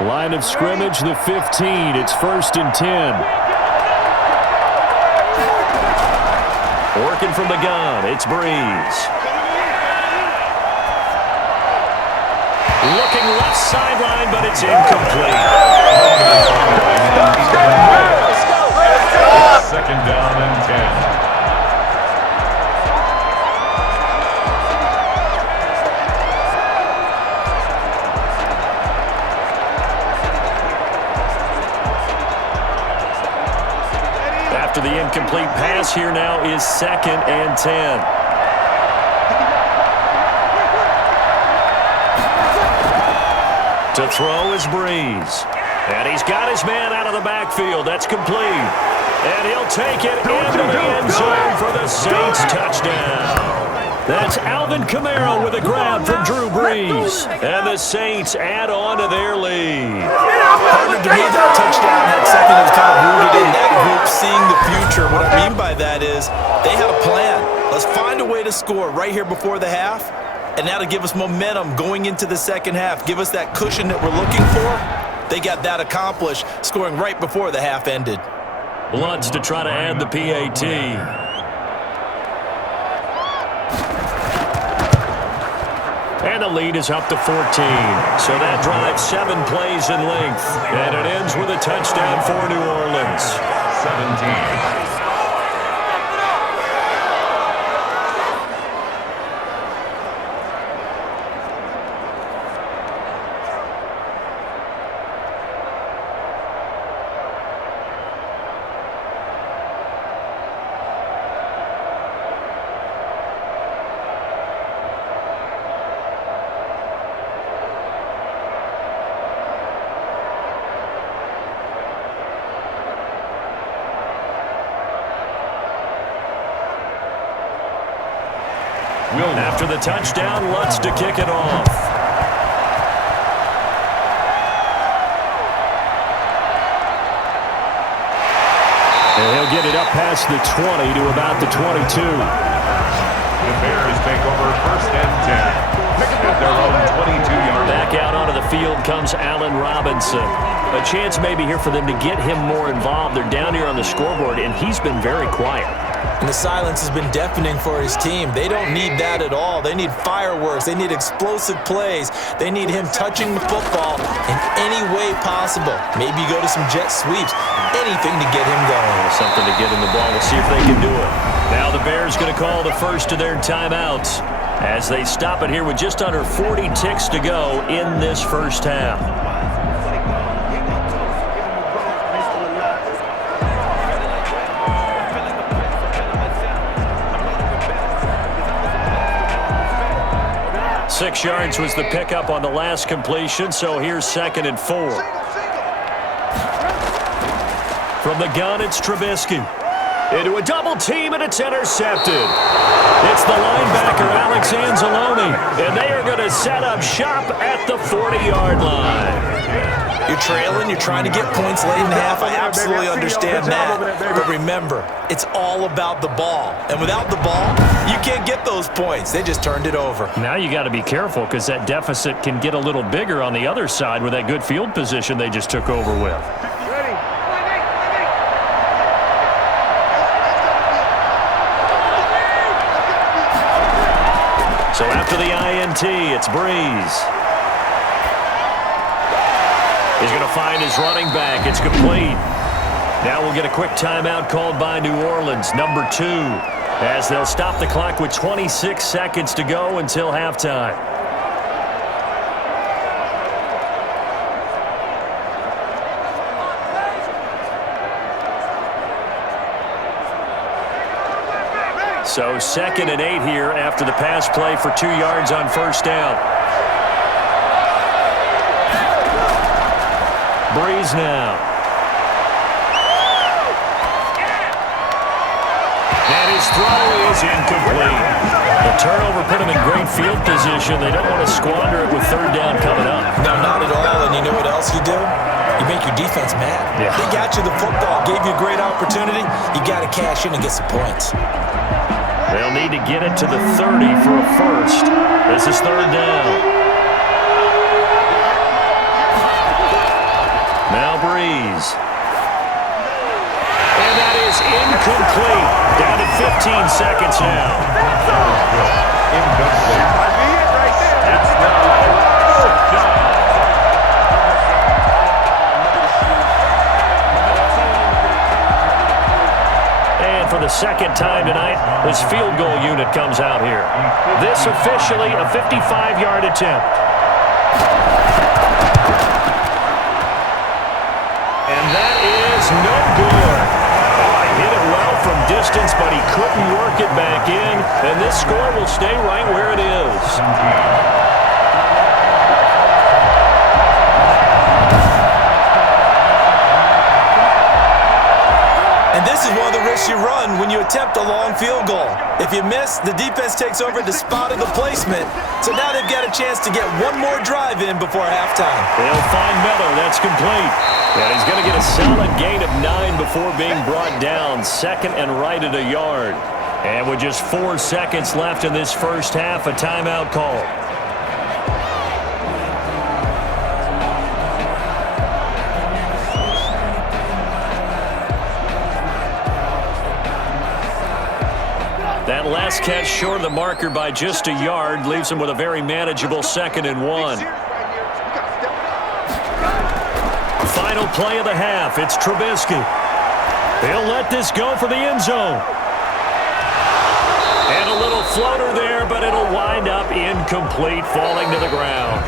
Line of scrimmage, the 15. It's 1st and 10. Working from the gun, it's Breeze. Looking left sideline, but it's incomplete. 2nd down and 10. After the incomplete pass, here now is 2nd and 10. To throw is Breeze. And he's got his man out of the backfield. That's complete. And he'll take it into the end zone for the Saints touchdown. That's Alvin Kamara with a grab from Drew Brees. And the Saints add on to their lead. Partner, to me, that touchdown had something that was kind of rooted in that group seeing the future. What I mean by that is they had a plan. Let's find a way to score right here before the half. And now to give us momentum going into the second half, give us that cushion that we're looking for. They got that accomplished, scoring right before the half ended. Bloods to try to add the PAT. And the lead is up to 14. So that drives 7 plays in length. And it ends with a touchdown for New Orleans. 17. After the touchdown, Lutz to kick it off. And he'll get it up past the 20 to about the 22. The Bears take over 1st and 10. At their own 22-yard line. Back out onto the field comes Allen Robinson. A chance maybe here for them to get him more involved. They're down here on the scoreboard, and he's been very quiet. And the silence has been deafening for his team. They don't need that at all. They need fireworks. They need explosive plays. They need him touching the football in any way possible. Maybe go to some jet sweeps. Anything to get him going. Something to get him the ball. We'll see if they can do it. Now the Bears going to call the first of their timeouts as they stop it here with just under 40 ticks to go in this first half. Six yards was the pickup on the last completion, so here's 2nd and 4. From the gun, it's Trubisky. Into a double team, and it's intercepted. It's the linebacker, Alex Anzalone, and they are going to set up shop at the 40-yard line. You're trailing, you're trying to get points late in the half. I absolutely understand that. But remember, it's all about the ball. And without the ball, you can't get those points. They just turned it over. Now you got to be careful because that deficit can get a little bigger on the other side with that good field position they just took over with. So after the INT, it's Breeze. He's going to find his running back. It's complete. Now we'll get a quick timeout called by New Orleans, number 2, as they'll stop the clock with 26 seconds to go until halftime. So 2nd and 8 here after the pass play for 2 yards on first down. Breeze now. And his throw is incomplete. The turnover put him in great field position. They don't want to squander it with 3rd down coming up. No, not at all. And you know what else you do? You make your defense mad. Yeah. They got you the football, gave you a great opportunity. You got to cash in and get some points. They'll need to get it to the 30 for a first. This is 3rd down. Now Breeze. And that is incomplete. Down to 15 seconds now. Incomplete. It's now 4th down. And for the 2nd time tonight, this field goal unit comes out here. This officially a 55-yard attempt. And that is no good. Oh, he hit it well from distance, but he couldn't work it back in. And this score will stay right where it is. And this is one of the risks you run when you attempt a long field goal. If you miss, the defense takes over the spot of the placement. So now they've got a chance to get one more drive in before halftime. They'll find Miller. That's complete. And he's going to get a solid gain of 9 before being brought down. 2nd and right at a yard. And with just 4 seconds left in this first half, a timeout call. That last catch short of the marker by just a yard leaves him with a very manageable 2nd and 1. Final play of the half. It's Trubisky. He'll let this go for the end zone. And a little floater there, but it'll wind up incomplete, falling to the ground.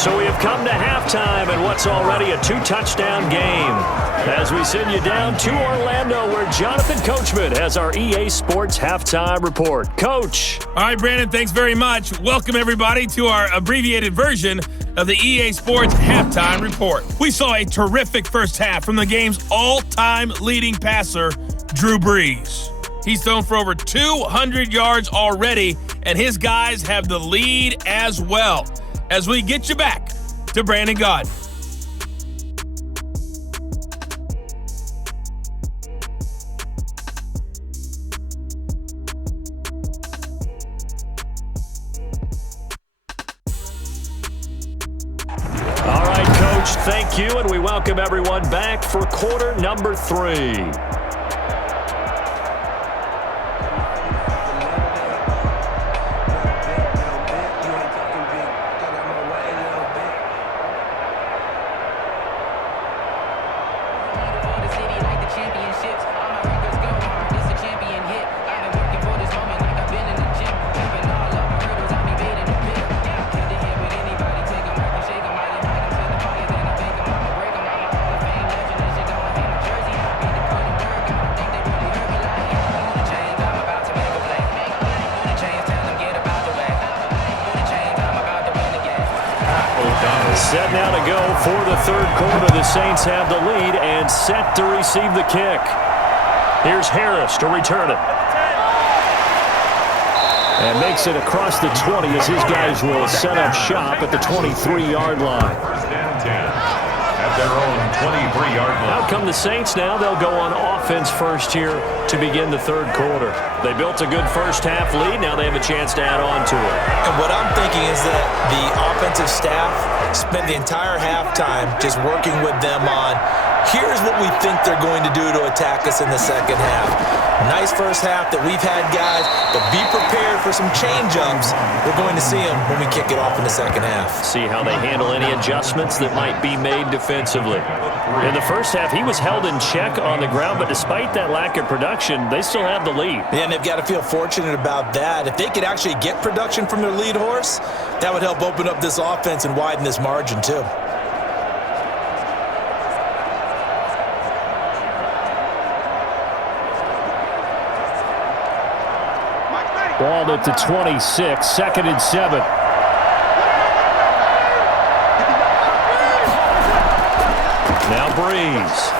So we have come to halftime in what's already a 2-touchdown game. As we send you down to Orlando, where Jonathan Coachman has our EA Sports Halftime Report. Coach. All right, Brandon, thanks very much. Welcome, everybody, to our abbreviated version of the EA Sports Halftime Report. We saw a terrific first half from the game's all-time leading passer, Drew Brees. He's thrown for over 200 yards already, and his guys have the lead as well. As we get you back to Brandon Gaudin. All right, Coach, thank you, and we welcome everyone back for quarter number 3. Set now to go for the 3rd quarter. The Saints have the lead and set to receive the kick. Here's Harris to return it. And makes it across the 20 as his guys will set up shop at the 23-yard line. First and 10 at their own 23-yard line. Out come the Saints now. They'll go on offense first here to begin the 3rd quarter. They built a good first half lead. Now they have a chance to add on to it. And what I'm thinking is that the offensive staff spent the entire halftime just working with them on Here's what we think they're going to do to attack us in the second half. Nice first half that we've had, guys, but be prepared for some change-ups. We're going to see them when we kick it off in the second half. See how they handle any adjustments that might be made defensively. In the first half, he was held in check on the ground, but despite that lack of production, they still have the lead. Yeah, and they've got to feel fortunate about that. If they could actually get production from their lead horse, that would help open up this offense and widen this margin, too. Ball at the 26, 2nd and 7. Now Breeze.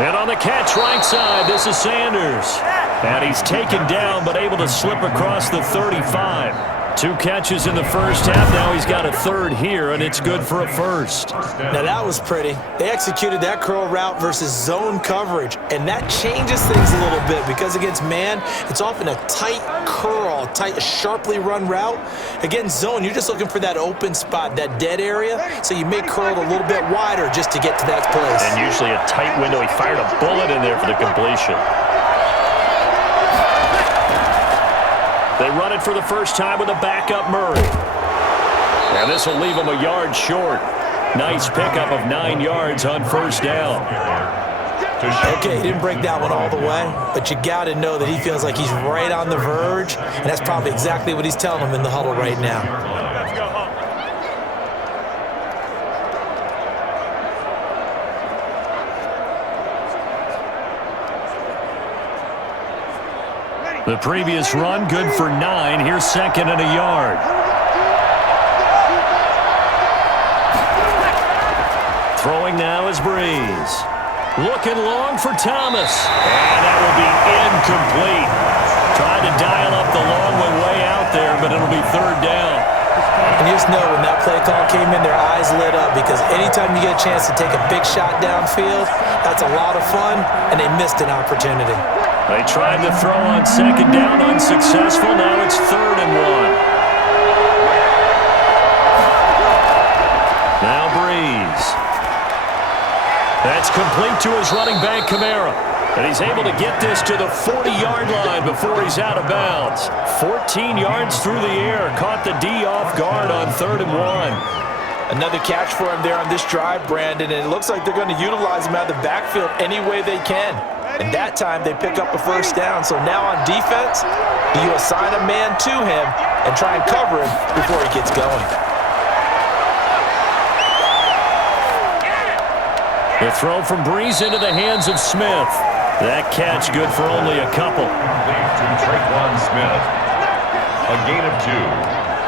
And on the catch right side, this is Sanders. And he's taken down but able to slip across the 35. 2 catches in the first half. Now he's got a third here, and it's good for a first. Now that was pretty. They executed that curl route versus zone coverage, and that changes things a little bit because against man, it's often a tight curl, tight, sharply run route. Against zone, you're just looking for that open spot, that dead area, so you may curl it a little bit wider just to get to that place. And usually a tight window. He fired a bullet in there for the completion. They run it for the first time with a backup Murray. And this will leave him a yard short. Nice pickup of 9 yards on first down. Okay, he didn't break that one all the way, but you got to know that he feels like he's right on the verge, and that's probably exactly what he's telling him in the huddle right now. The previous run, good for 9. Here's 2nd and a yard. Throwing now is Breeze. Looking long for Thomas. And that will be incomplete. Trying to dial up the long one way out there, but it'll be 3rd down. And you just know when that play call came in, their eyes lit up because anytime you get a chance to take a big shot downfield, that's a lot of fun, and they missed an opportunity. They tried to throw on 2nd down, unsuccessful. Now it's 3rd and 1. Now Breeze. That's complete to his running back, Kamara. And he's able to get this to the 40-yard line before he's out of bounds. 14 yards through the air. Caught the D off guard on 3rd and 1. Another catch for him there on this drive, Brandon, and it looks like they're going to utilize him out of the backfield any way they can. And that time they pick up a first down. So now on defense, do you assign a man to him and try and cover him before he gets going? The throw from Breeze into the hands of Smith. That catch good for only a couple. To Traquan Smith. A gain of 2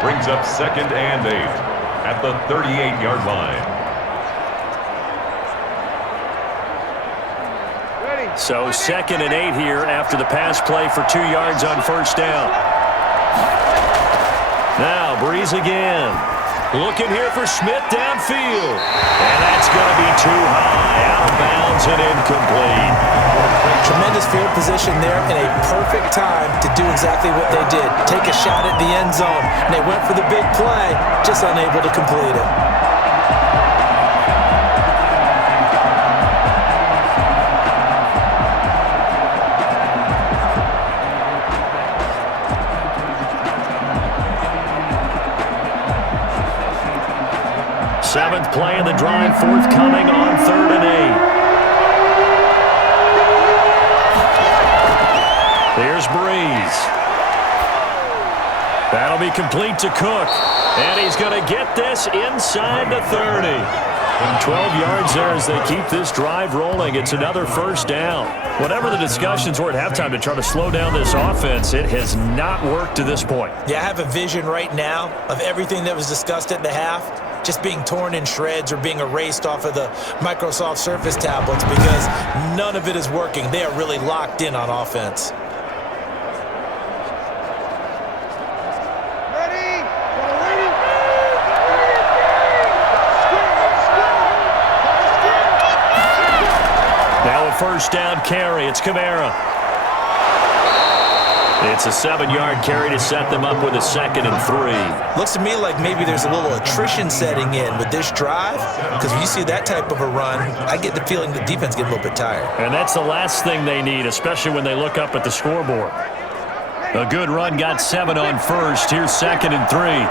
brings up 2nd and 8 at the 38-yard line. So 2nd and 8 here after the pass play for 2 yards on first down. Now Breeze again. Looking here for Smith downfield. And that's going to be too high, out of bounds and incomplete. Tremendous field position there and a perfect time to do exactly what they did. Take a shot at the end zone. And they went for the big play, just unable to complete it. Seventh play of the drive, forthcoming on 3rd and 8. Here's Breeze. That'll be complete to Cook. And he's going to get this inside the 30. 12 yards there as they keep this drive rolling. It's another first down. Whatever the discussions were at halftime to try to slow down this offense, it has not worked to this point. Yeah, I have a vision right now of everything that was discussed at the half just being torn in shreds or being erased off of the Microsoft Surface tablets because none of it is working. They are really locked in on offense. Now a first down carry. It's Kamara. It's a 7-yard carry to set them up with a 2nd and 3. Looks to me like maybe there's a little attrition setting in with this drive, because when you see that type of a run, I get the feeling the defense get a little bit tired. And that's the last thing they need, especially when they look up at the scoreboard. A good run got 7 on first. Here's 2nd and 3.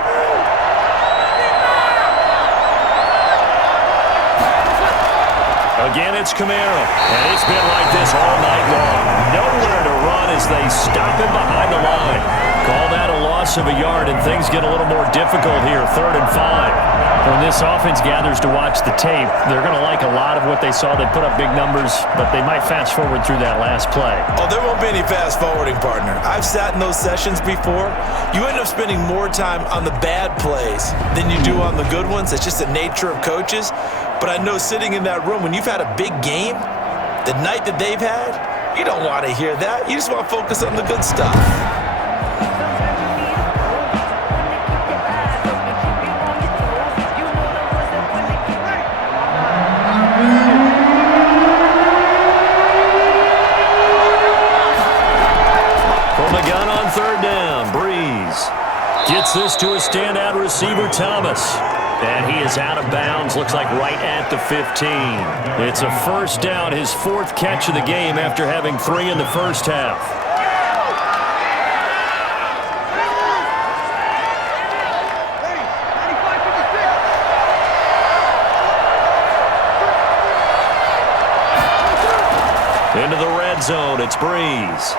Again, it's Kamara, and it's been like this all night long. Nowhere to run as they stop him behind the line. Call that a loss of a yard, and things get a little more difficult here, 3rd and 5. When this offense gathers to watch the tape, they're going to like a lot of what they saw. They put up big numbers, but they might fast forward through that last play. Oh, there won't be any fast forwarding, partner. I've sat in those sessions before. You end up spending more time on the bad plays than you do on the good ones. It's just the nature of coaches. But I know sitting in that room, when you've had a big game, the night that they've had, you don't want to hear that. You just want to focus on the good stuff. From the gun on 3rd down, Breeze gets this to a standout receiver, Thomas. And he is out of bounds, looks like right at the 15. It's a 1st down, his 4th catch of the game after having 3 in the first half. Into the red zone, it's Breeze.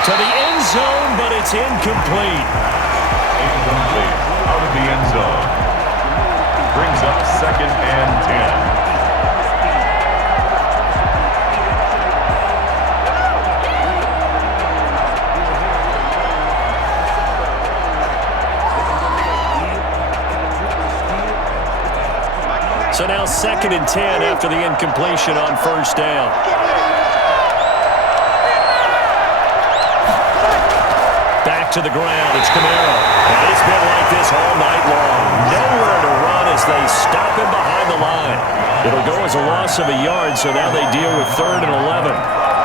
To the end zone, but it's incomplete. Incomplete. Out of the end zone. Brings up 2nd and 10. So now 2nd and 10 after the incompletion on 1st down. Back to the ground, it's Kamara. And it's been like this all night long. Nowhere to run as they stop him behind the line. It'll go as a loss of a yard, so now they deal with 3rd and 11.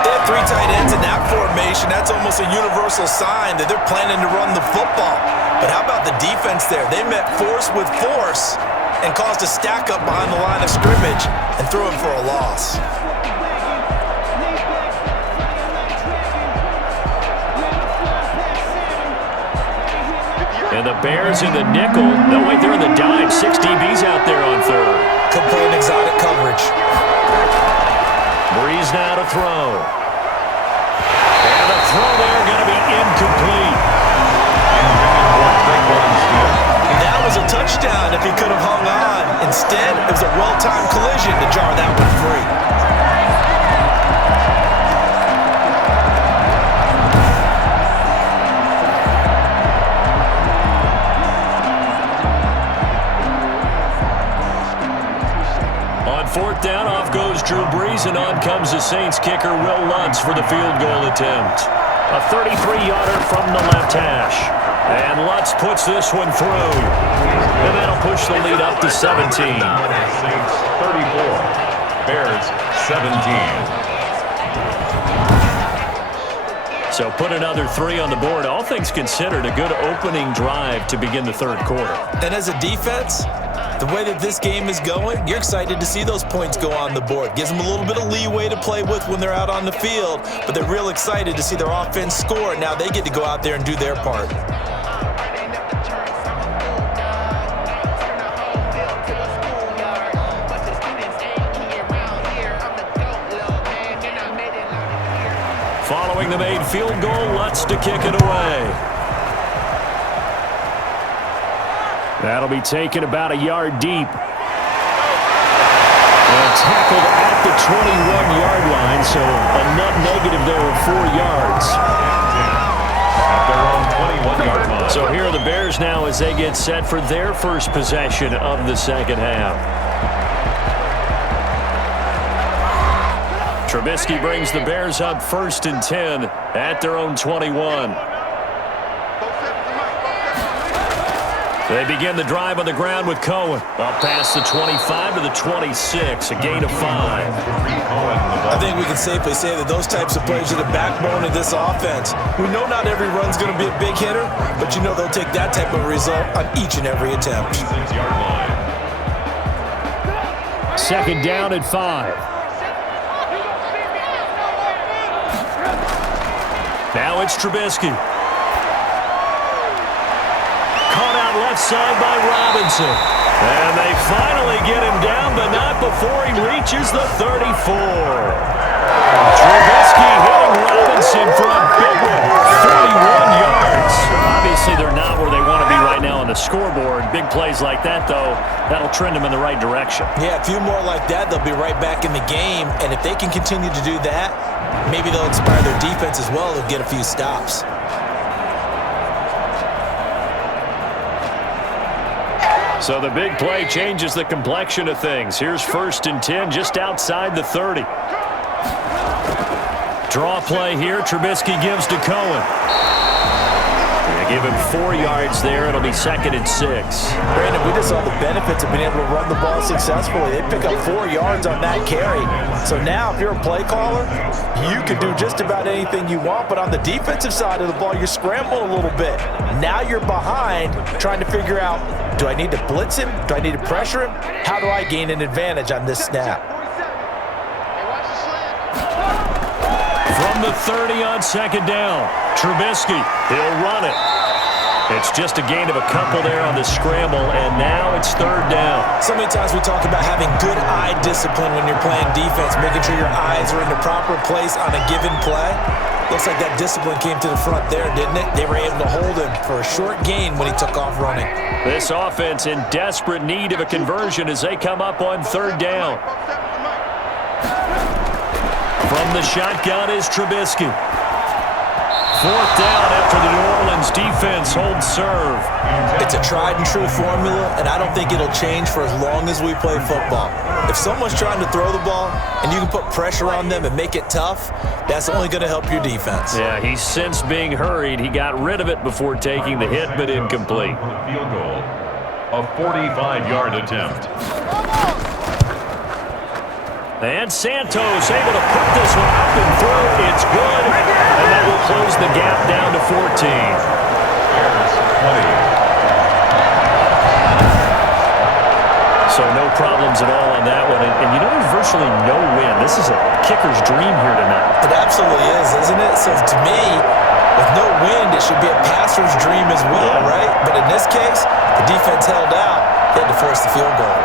They have 3 tight ends in that formation. That's almost a universal sign that they're planning to run the football. But how about the defense there? They met force with force and caused a stack up behind the line of scrimmage and threw him for a loss. And the Bears in the nickel. No, wait, they're in the dime. 6 DBs out there on 3rd. Could play an exotic coverage. Breeze now to throw. And the throw there going to be incomplete. That was a touchdown if he could have hung on. Instead, it was a well-timed collision to jar that one free. On 4th down, off goes Drew Brees, and on comes the Saints kicker, Will Lutz, for the field goal attempt. A 33-yarder from the left hash. And Lutz puts this one through. And that'll push the lead up to 17. Saints 34. Bears 17. So put another 3 on the board. All things considered, a good opening drive to begin the 3rd quarter. And as a defense, the way that this game is going, you're excited to see those points go on the board. Gives them a little bit of leeway to play with when they're out on the field, but they're real excited to see their offense score. Now they get to go out there and do their part. Following the made field goal, Lutz to kick it away. That'll be taken about a yard deep. And tackled at the 21-yard line, so a net negative there of 4 yards. At their own 21-yard line. So here are the Bears now as they get set for their first possession of the 2nd half. Trubisky brings the Bears up 1st and 10 at their own 21. They begin the drive on the ground with Cohen. Up past the 25 to the 26, a gain of 5. I think we can safely say that those types of plays are the backbone of this offense. We know not every run's going to be a big hitter, but you know they'll take that type of result on each and every attempt. 2nd down at 5. Now it's Trubisky. Caught out left side by Robinson. And they finally get him down, but not before he reaches the 34. Trubisky hitting Robinson for a big one, 31 yards. Obviously, they're not where they want to be right now on the scoreboard. Big plays like that, though, that'll trend them in the right direction. Yeah, a few more like that, they'll be right back in the game. And if they can continue to do that, maybe they'll inspire their defense as well. They'll get a few stops. So the big play changes the complexion of things. Here's 1st and 10 just outside the 30. Draw play here. Trubisky gives to Cohen. They give him 4 yards there. It'll be 2nd and 6. Brandon, we just saw the benefits of being able to run the ball successfully. They pick up 4 yards on that carry. So now if you're a play caller, you can do just about anything you want. But on the defensive side of the ball, you scramble a little bit. Now you're behind trying to figure out, do I need to blitz him? Do I need to pressure him? How do I gain an advantage on this snap? From the 30 on 2nd down, Trubisky, he'll run it. It's just a gain of a couple there on the scramble, and now it's 3rd down. So many times we talk about having good eye discipline when you're playing defense, making sure your eyes are in the proper place on a given play. Looks like that discipline came to the front there, didn't it? They were able to hold him for a short gain when he took off running. This offense in desperate need of a conversion as they come up on 3rd down. From the shotgun is Trubisky. 4th down after the New Orleans defense holds serve. It's a tried and true formula, and I don't think it'll change for as long as we play football. If someone's trying to throw the ball and you can put pressure on them and make it tough, that's only going to help your defense. Yeah, he's since being hurried. He got rid of it before taking the hit, but incomplete. Field goal, a 45-yard attempt. And Santos able to put this one up and through. It's good, and that will close the gap down to 14. So no problems at all on that one. And you know, there's virtually no wind. This is a kicker's dream here tonight. It absolutely is, isn't it? So to me, with no wind, it should be a passer's dream as well, right? But in this case, the defense held out. They had to force the field goal.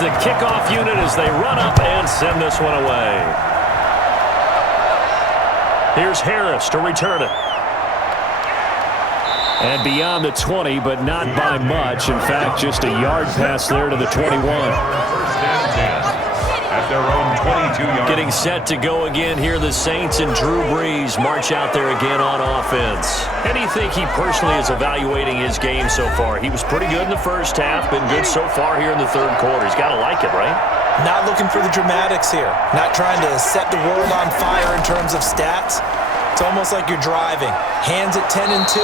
The kickoff unit as they run up and send this one away. Here's Harris to return it. And beyond the 20, but not by much. In fact, just a yard pass there to the 21. At their own 22-yard. Getting set to go again here, the Saints and Drew Brees march out there again on offense. How do you think he personally is evaluating his game so far? He was pretty good in the first half, been good so far here in the 3rd quarter. He's got to like it, right? Not looking for the dramatics here. Not trying to set the world on fire in terms of stats. It's almost like you're driving. Hands at 10 and 2,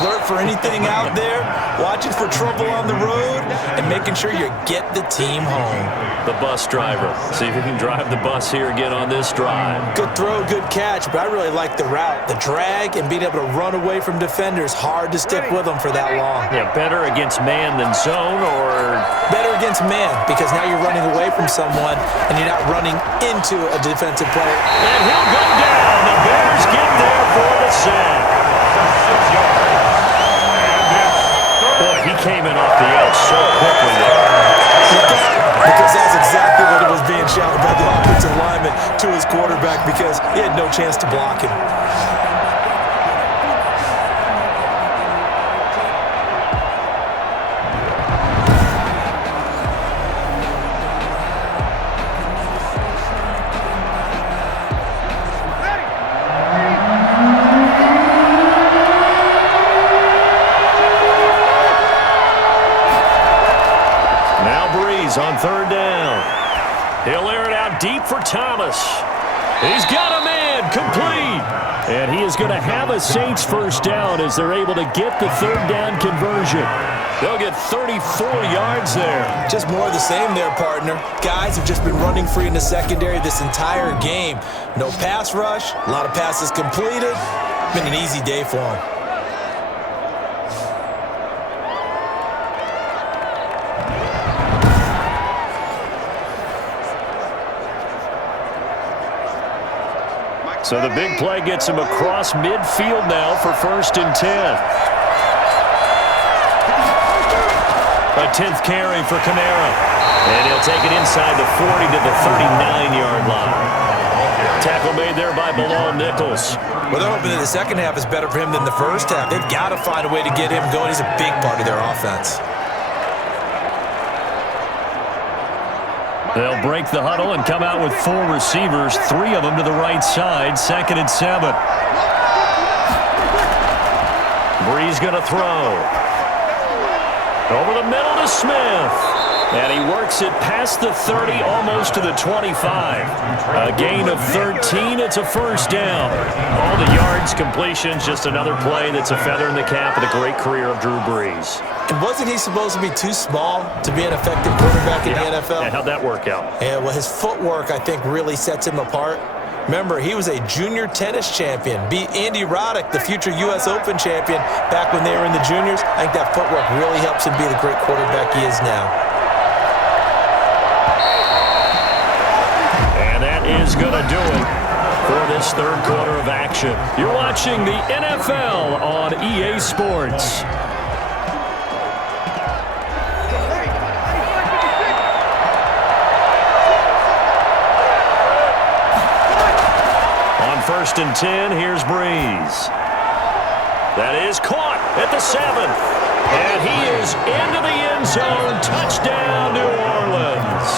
alert for anything out there, watching for trouble on the road, and making sure you get the team home. The bus driver. See if he can drive the bus here again on this drive. Good throw, good catch, but I really like the route. The drag and being able to run away from defenders, hard to stick with them for that long. Yeah, better against man than zone, or? Better against man, because now you're running away from someone and you're not running into a defensive player. And he'll go down. The Bears get there for the sack. Boy, he came in off the edge so quickly there. Because that's exactly what it was being shouted by the offensive lineman to his quarterback, because he had no chance to block him. On 3rd down. for Thomas. He's got a man complete. And he is going to have a Saints first down as they're able to get the third down conversion. They'll get 34 yards there. Just more of the same there, partner. Guys have just been running free in the secondary this entire game. No pass rush, a lot of passes completed. Been an easy day for them. So the big play gets him across midfield now for 1st and 10. A 10th carry for Kamara. And he'll take it inside the 40 to the 39-yard line. Tackle made there by Bilal Nichols. Well, they're hoping that the second half is better for him than the first half. They've got to find a way to get him going. He's a big part of their offense. They'll break the huddle and come out with 4 receivers, 3 of them to the right side, 2nd and 7. Breeze going to throw. Over the middle to Smith. And he works it past the 30, almost to the 25. A gain of 13, it's a first down. All the yards, completions, just another play that's a feather in the cap of the great career of Drew Brees. And wasn't he supposed to be too small to be an effective quarterback in the NFL? Yeah, how'd that work out? Yeah, well, his footwork, I think, really sets him apart. Remember, he was a junior tennis champion, beat Andy Roddick, the future U.S. Open champion, back when they were in the juniors. I think that footwork really helps him be the great quarterback he is now. And that is going to do it for this third quarter of action. You're watching the NFL on EA Sports. On 1st and 10, here's Breeze. That is caught at the 7th. And he is into the end zone. Touchdown, New Orleans.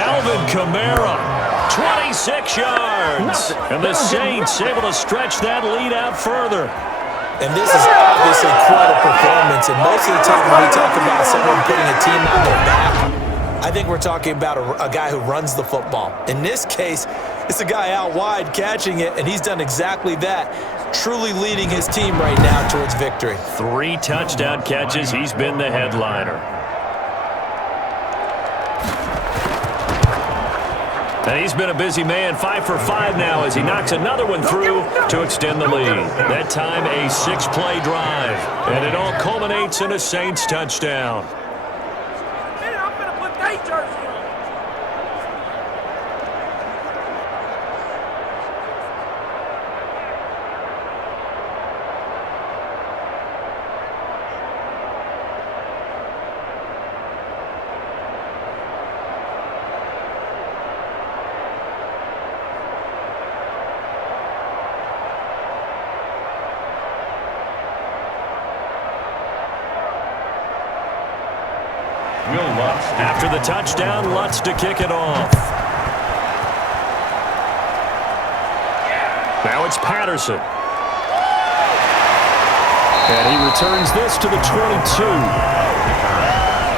Alvin Kamara, 26 yards. And the Saints able to stretch that lead out further. And this is obviously quite a performance. And most of the time when we talk about someone putting a team on their back, I think we're talking about a guy who runs the football. In this case, it's a guy out wide catching it, and he's done exactly that, truly leading his team right now towards victory. 3 touchdown catches. He's been the headliner. And he's been a busy man, 5 for 5 now as he knocks another one through to extend the lead. That time a 6-play drive. And it all culminates in a Saints touchdown. After the touchdown, Lutz to kick it off. Now it's Patterson. And he returns this to the 22.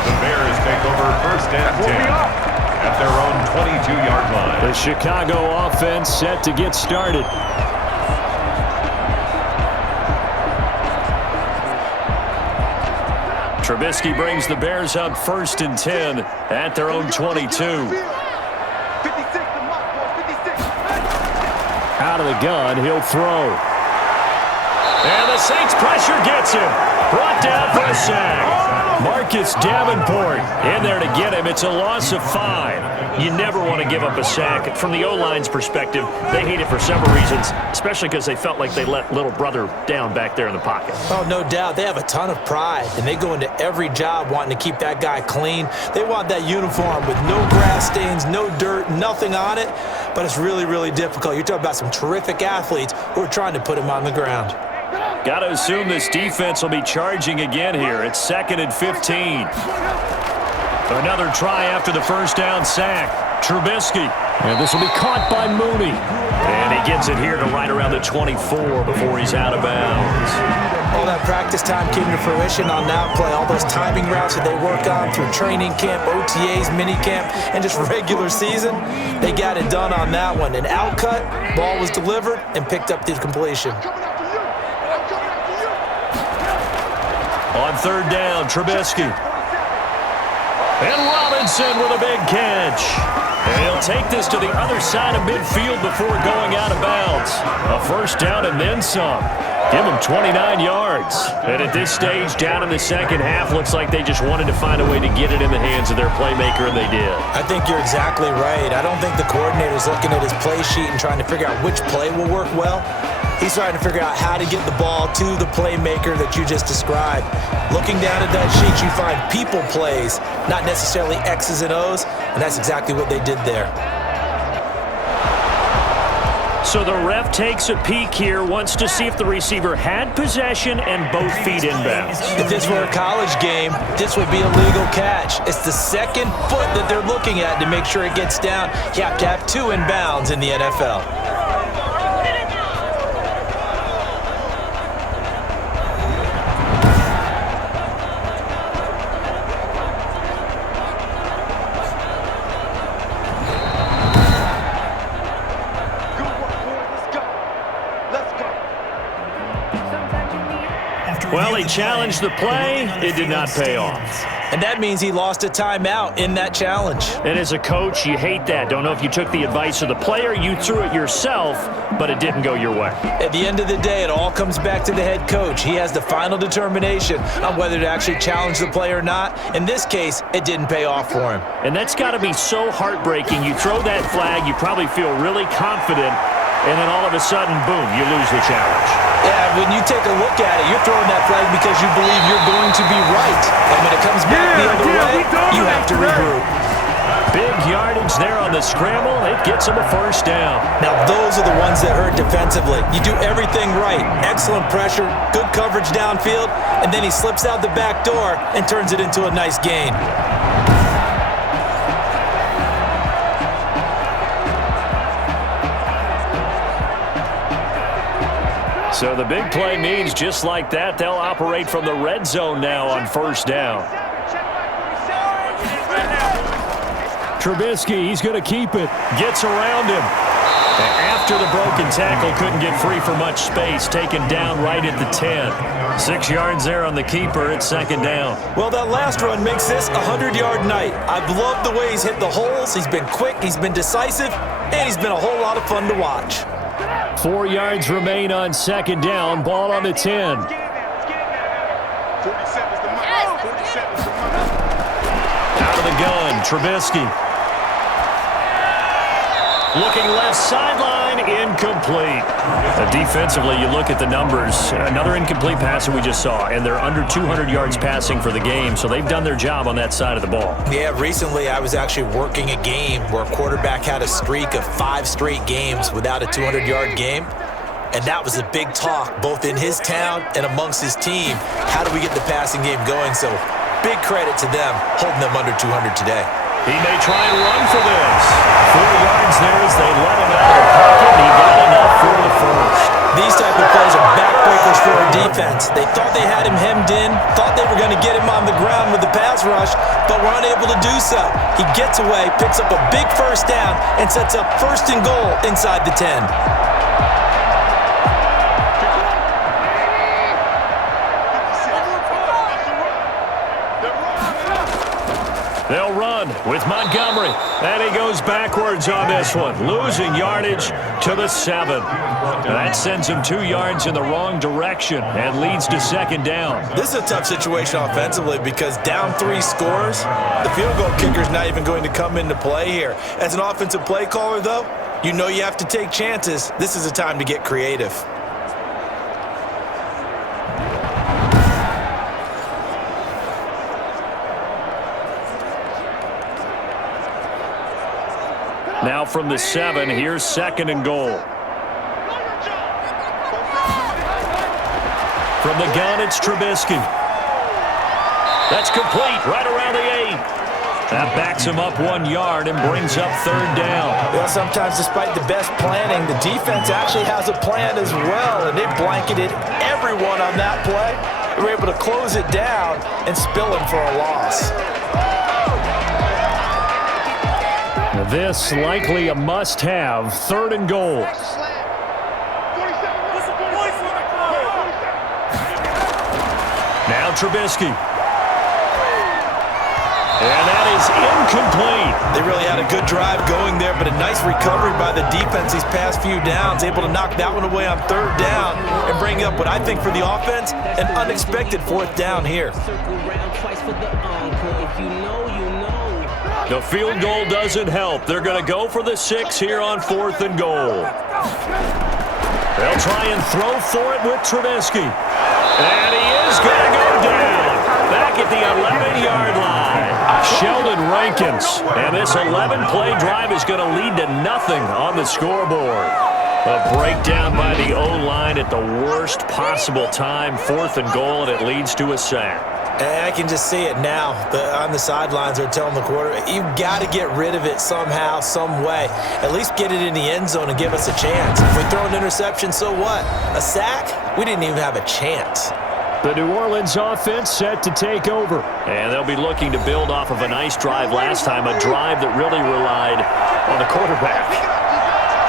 The Bears take over 1st and 10 at their own 22-yard line. The Chicago offense set to get started. Trubisky brings the Bears up 1st and 10 at their own 22. Out of the gun, he'll throw. And the Saints pressure gets him. Brought down for a sack. Marcus Davenport in there to get him. It's a loss of 5. You never want to give up a sack. From the O-line's perspective, they hate it for several reasons, especially because they felt like they let little brother down back there in the pocket. Oh, no doubt. They have a ton of pride, and they go into every job wanting to keep that guy clean. They want that uniform with no grass stains, no dirt, nothing on it, but it's really, really difficult. You're talking about some terrific athletes who are trying to put him on the ground. Got to assume this defense will be charging again here. It's 2nd and 15. Another try after the first down sack. Trubisky. And this will be caught by Mooney. And he gets it here to right around the 24 before he's out of bounds. All that practice time came to fruition on that play. All those timing routes that they work on through training camp, OTAs, minicamp, and just regular season, they got it done on that one. An outcut, ball was delivered, and picked up the completion. On third down, Trubisky. And Robinson with a big catch. And he'll take this to the other side of midfield before going out of bounds. A first down and then some. Give him 29 yards. And at this stage, down in the second half, looks like they just wanted to find a way to get it in the hands of their playmaker, and they did. I think you're exactly right. I don't think the coordinator's looking at his play sheet and trying to figure out which play will work well. He's trying to figure out how to get the ball to the playmaker that you just described. Looking down at that sheet, you find people plays, not necessarily X's and O's, and that's exactly what they did there. So the ref takes a peek here, wants to see if the receiver had possession and both feet inbounds. If this were a college game, this would be a legal catch. It's the second foot that they're looking at to make sure it gets down. You have to have two inbounds in the NFL. Well, he challenged the play. It did not pay off. And that means he lost a timeout in that challenge. And as a coach, you hate that. Don't know if you took the advice of the player, you threw it yourself, but it didn't go your way. At the end of the day, it all comes back to the head coach. He has the final determination on whether to actually challenge the play or not. In this case, it didn't pay off for him. And that's got to be so heartbreaking. You throw that flag, you probably feel really confident, and then all of a sudden, boom, you lose the challenge. Yeah, when you take a look at it, you're throwing that flag because you believe you're going to be right. And when it comes back the other way, you have to regroup. Big yardage there on the scramble. It gets him a first down. Now, those are the ones that hurt defensively. You do everything right. Excellent pressure, good coverage downfield, and then he slips out the back door and turns it into a nice gain. So the big play means just like that, they'll operate from the red zone now on first down. Trubisky, he's going to keep it. Gets around him. After the broken tackle, couldn't get free for much space. Taken down right at the 10. 6 yards there on the keeper. It's second down. Well, that last run makes this a 100-yard night. I've loved the way he's hit the holes. He's been quick, he's been decisive, and he's been a whole lot of fun to watch. 4 yards remain on second down. Ball on the 10. Out of the gun, Trubisky. Looking left sideline, incomplete. Defensively, you look at the numbers. Another incomplete pass that we just saw, and they're under 200 yards passing for the game, so they've done their job on that side of the ball. Yeah, recently I was actually working a game where a quarterback had a streak of 5 straight games without a 200-yard game, and that was a big talk both in his town and amongst his team. How do we get the passing game going? So big credit to them holding them under 200 today. He may try and run for this. 4 yards there as they let him out of the pocket. He got enough for the first. These type of plays are backbreakers for a defense. They thought they had him hemmed in, thought they were going to get him on the ground with the pass rush, but were unable to do so. He gets away, picks up a big first down, and sets up first and goal inside the 10. They'll run with Montgomery. And he goes backwards on this one. Losing yardage to the 7. That sends him 2 yards in the wrong direction and leads to second down. This is a tough situation offensively because down 3 scores, the field goal kicker's not even going to come into play here. As an offensive play caller, though, you know you have to take chances. This is a time to get creative. Now from the 7, here's second and goal. From the gun, it's Trubisky. That's complete right around the 8. That backs him up 1 yard and brings up 3rd down. Well, sometimes despite the best planning, the defense actually has a plan as well, and they blanketed everyone on that play. They were able to close it down and spill him for a loss. This likely a must-have, 3rd and goal. Now Trubisky. And that is incomplete. They really had a good drive going there, but a nice recovery by the defense these past few downs, able to knock that one away on 3rd down and bring up what I think for the offense, an unexpected 4th down here. The field goal doesn't help. They're going to go for the 6 here on 4th and goal. They'll try and throw for it with Trubisky. And he is going to go down. Back at the 11-yard line. Sheldon Rankins. And this 11-play drive is going to lead to nothing on the scoreboard. A breakdown by the O-line at the worst possible time. 4th and goal, and it leads to a sack. I can just see it now. On the sidelines, they're telling the quarterback, you've got to get rid of it somehow, some way. At least get it in the end zone and give us a chance. If we throw an interception, so what? A sack? We didn't even have a chance. The New Orleans offense set to take over. And they'll be looking to build off of a nice drive last time, a drive that really relied on the quarterback.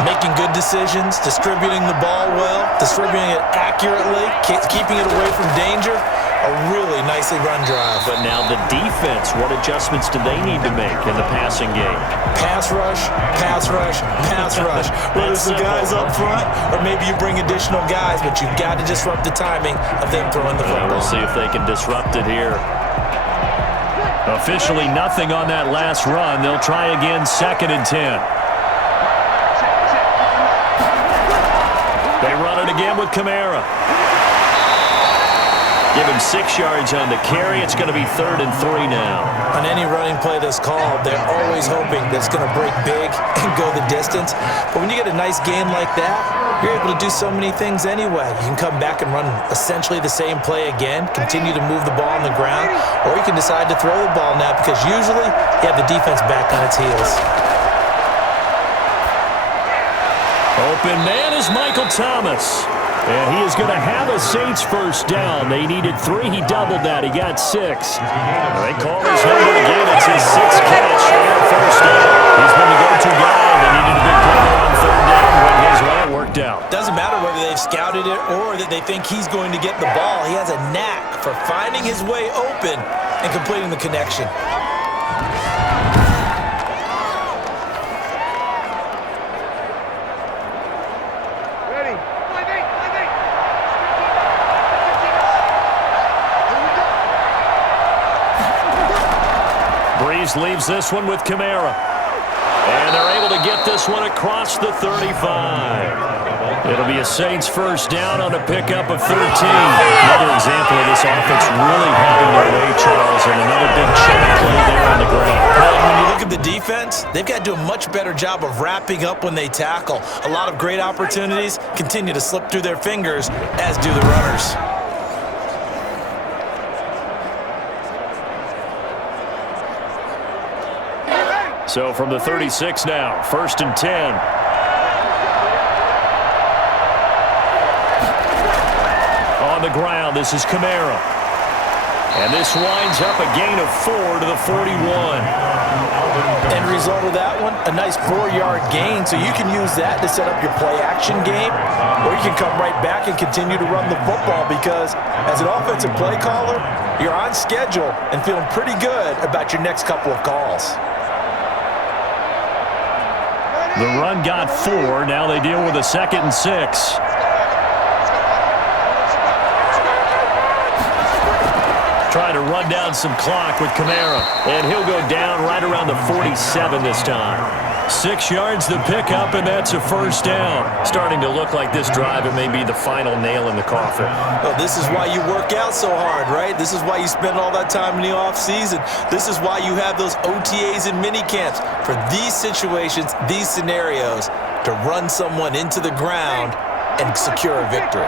Making good decisions, distributing the ball well, distributing it accurately, keeping it away from danger. A really nicely run drive. But now the defense, what adjustments do they need to make in the passing game? Pass rush, pass rush, pass rush. Whether it's the guys up front or maybe you bring additional guys, but you've got to disrupt the timing of them throwing the football. We'll see if they can disrupt it here. Officially nothing on that last run. They'll try again, 2nd and 10. They run it again with Kamara. Give him 6 yards on the carry. It's going to be 3rd and 3 now. On any running play that's called, they're always hoping that it's going to break big and go the distance. But when you get a nice gain like that, you're able to do so many things anyway. You can come back and run essentially the same play again, continue to move the ball on the ground, or you can decide to throw the ball now because usually you have the defense back on its heels. Open man is Michael Thomas. And he is going to have a Saints 1st down. They needed 3. He doubled that. He got 6. They call his number again. It's his 6th catch and 1st down. He's been the go-to guy. They needed a big play on 3rd down when his route worked out. Doesn't matter whether they've scouted it or that they think he's going to get the ball. He has a knack for finding his way open and completing the connection. Leaves this one with Kamara. And they're able to get this one across the 35. It'll be a Saints 1st down on a pickup of 13. Another example of this offense really having their way, Charles, and another big check play there on the ground. Well, when you look at the defense, they've got to do a much better job of wrapping up when they tackle. A lot of great opportunities continue to slip through their fingers, as do the runners. So from the 36 now, 1st and 10. On the ground, this is Kamara. And this winds up a gain of 4 to the 41. End result of that one, a nice 4-yard gain, so you can use that to set up your play-action game, or you can come right back and continue to run the football because as an offensive play caller, you're on schedule and feeling pretty good about your next couple of calls. The run got 4. Now they deal with a 2nd and 6. Trying to run down some clock with Kamara. And he'll go down right around the 47 this time. 6 yards the pickup, and that's a 1st down. Starting to look like this drive, it may be the final nail in the coffin. Well, this is why you work out so hard, right? This is why you spend all that time in the offseason. This is why you have those OTAs and mini camps for these situations, these scenarios, to run someone into the ground and secure a victory.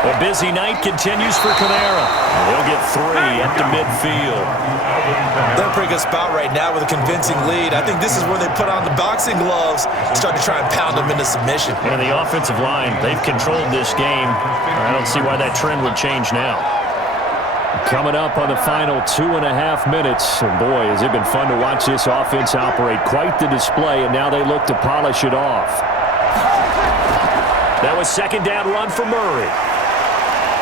A busy night continues for Kamara. He'll get 3 up to midfield. They're in a pretty good spot right now with a convincing lead. I think this is where they put on the boxing gloves and start to try and pound them into submission. And the offensive line, they've controlled this game. I don't see why that trend would change now. Coming up on the final 2.5 minutes. And boy, has it been fun to watch this offense operate. Quite the display, and now they look to polish it off. That was second down run for Murray.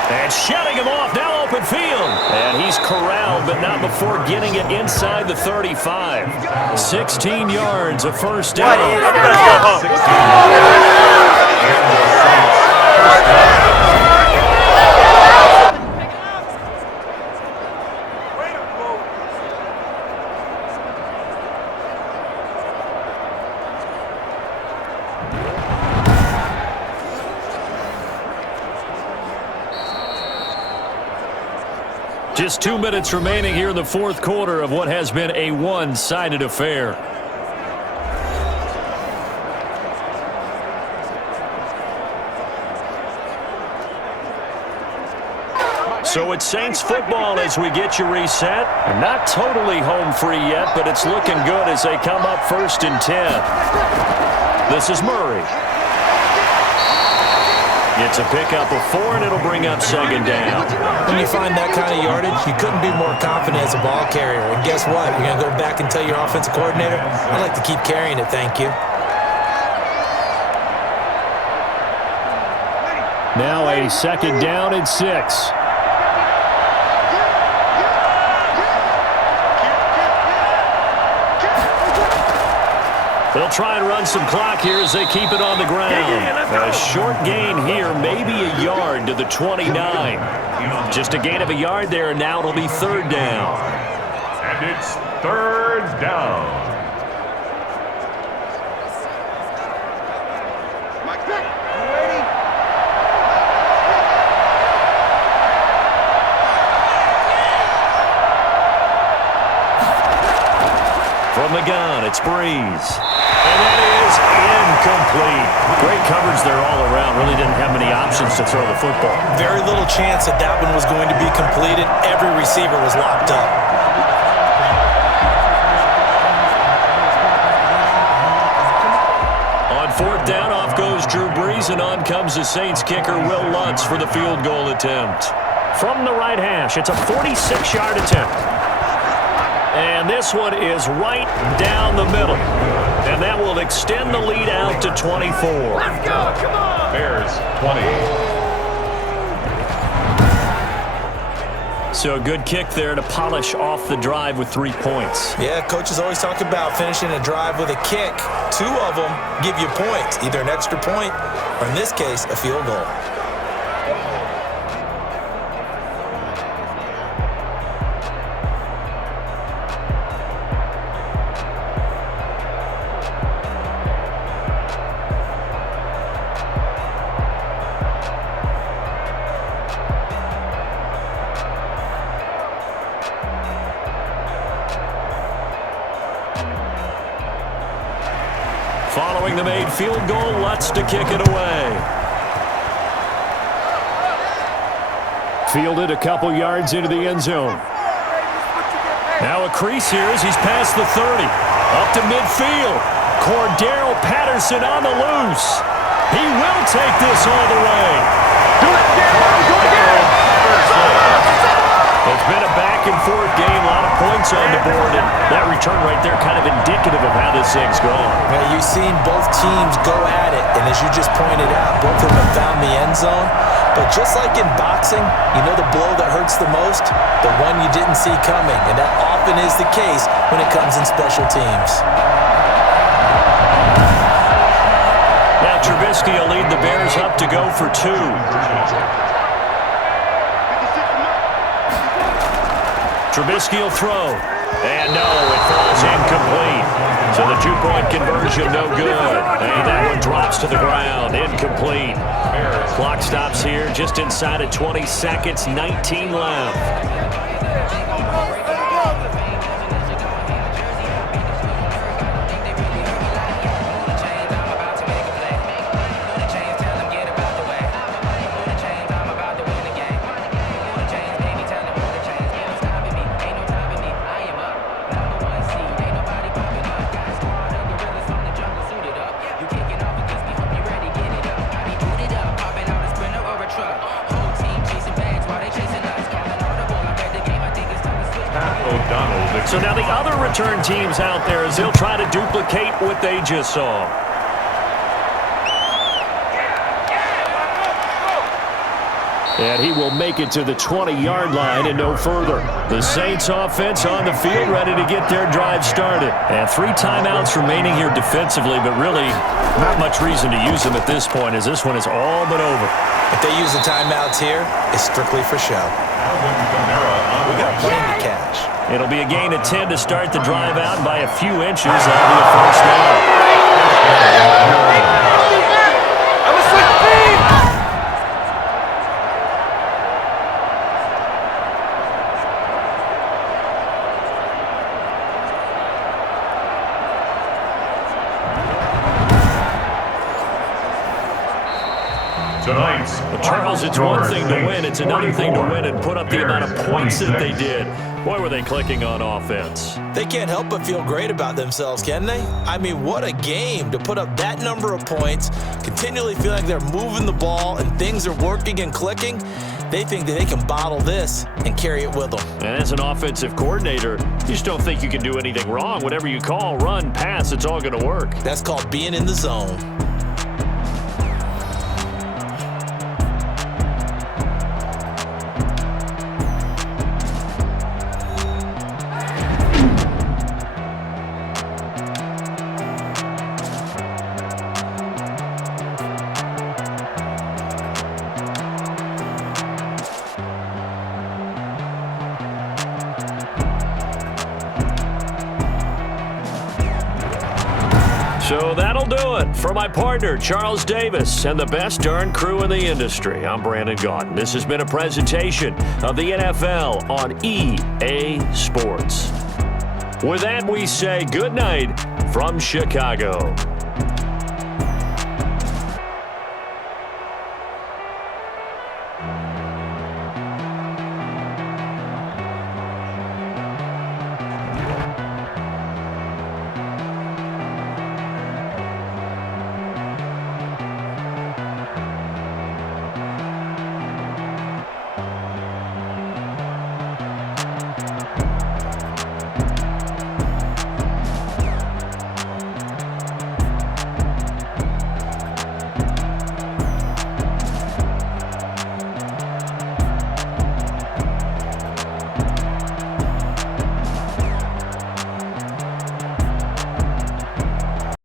And shutting him off, now open field. And he's corralled, but not before getting it inside the 35. 16 yards, a first down. Just 2 minutes remaining here in the fourth quarter of what has been a one-sided affair. So it's Saints football as we get you reset. Not totally home free yet, but it's looking good as they come up 1st and 10. This is Murray. It's a pickup of 4, and it'll bring up second down. When you find that kind of yardage, you couldn't be more confident as a ball carrier. And guess what? You're going to go back and tell your offensive coordinator, I'd like to keep carrying it, thank you. Now a second down and 6. They'll try and run some clock here as they keep it on the ground. A short gain here, maybe a yard to the 29. Just a gain of a yard there, and now it'll be 3rd down. And it's 3rd down. From the gun, it's Breeze. And that is incomplete. Great coverage there all around. Really didn't have many options to throw the football. Very little chance that that one was going to be completed. Every receiver was locked up. On 4th down, off goes Drew Brees, and on comes the Saints kicker, Will Lutz, for the field goal attempt. From the right hash, it's a 46-yard attempt. And this one is right down the middle. And that will extend the lead out to 24. Let's go, come on! Bears, 20. So a good kick there to polish off the drive with 3 points. Yeah, coaches always talk about finishing a drive with a kick. 2 of them give you points, either an extra point or, in this case, a field goal. Following the made field goal, Lutz to kick it away. Fielded a couple yards into the end zone. Now a crease here as he's past the 30. Up to midfield. Cordero Patterson on the loose. He will take this all the way. Do it again, do it again. It's been a back-and-forth game, a lot of points on the board, and that return right there kind of indicative of how this thing's going. Now, you've seen both teams go at it, and as you just pointed out, both of them have found the end zone. But just like in boxing, you know the blow that hurts the most? The one you didn't see coming, and that often is the case when it comes in special teams. Now Trubisky will lead the Bears up to go for 2. Trubisky will throw. And no, it falls incomplete. So the 2-point conversion, no good. And that one drops to the ground, incomplete. Clock stops here just inside of 20 seconds, 19 left. So now the other return teams out there as they'll try to duplicate what they just saw. And he will make it to the 20-yard line and no further. The Saints offense on the field ready to get their drive started. And 3 timeouts remaining here defensively, but really not much reason to use them at this point as this one is all but over. If they use the timeouts here, it's strictly for show. We got plenty to catch. It'll be a gain of 10 to start the drive out by a few inches. That'll be a first down. Charles, it's one thing to win. It's another thing to win and put up the amount of points that they did. Boy, were they clicking on offense. They can't help but feel great about themselves, can they? I mean, what a game to put up that number of points, continually feel like they're moving the ball and things are working and clicking. They think that they can bottle this and carry it with them. And as an offensive coordinator, you just don't think you can do anything wrong. Whatever you call, run, pass, it's all going to work. That's called being in the zone. So that'll do it. For my partner, Charles Davis, and the best darn crew in the industry, I'm Brandon Gaudin. This has been a presentation of the NFL on EA Sports. With that, we say good night from Chicago.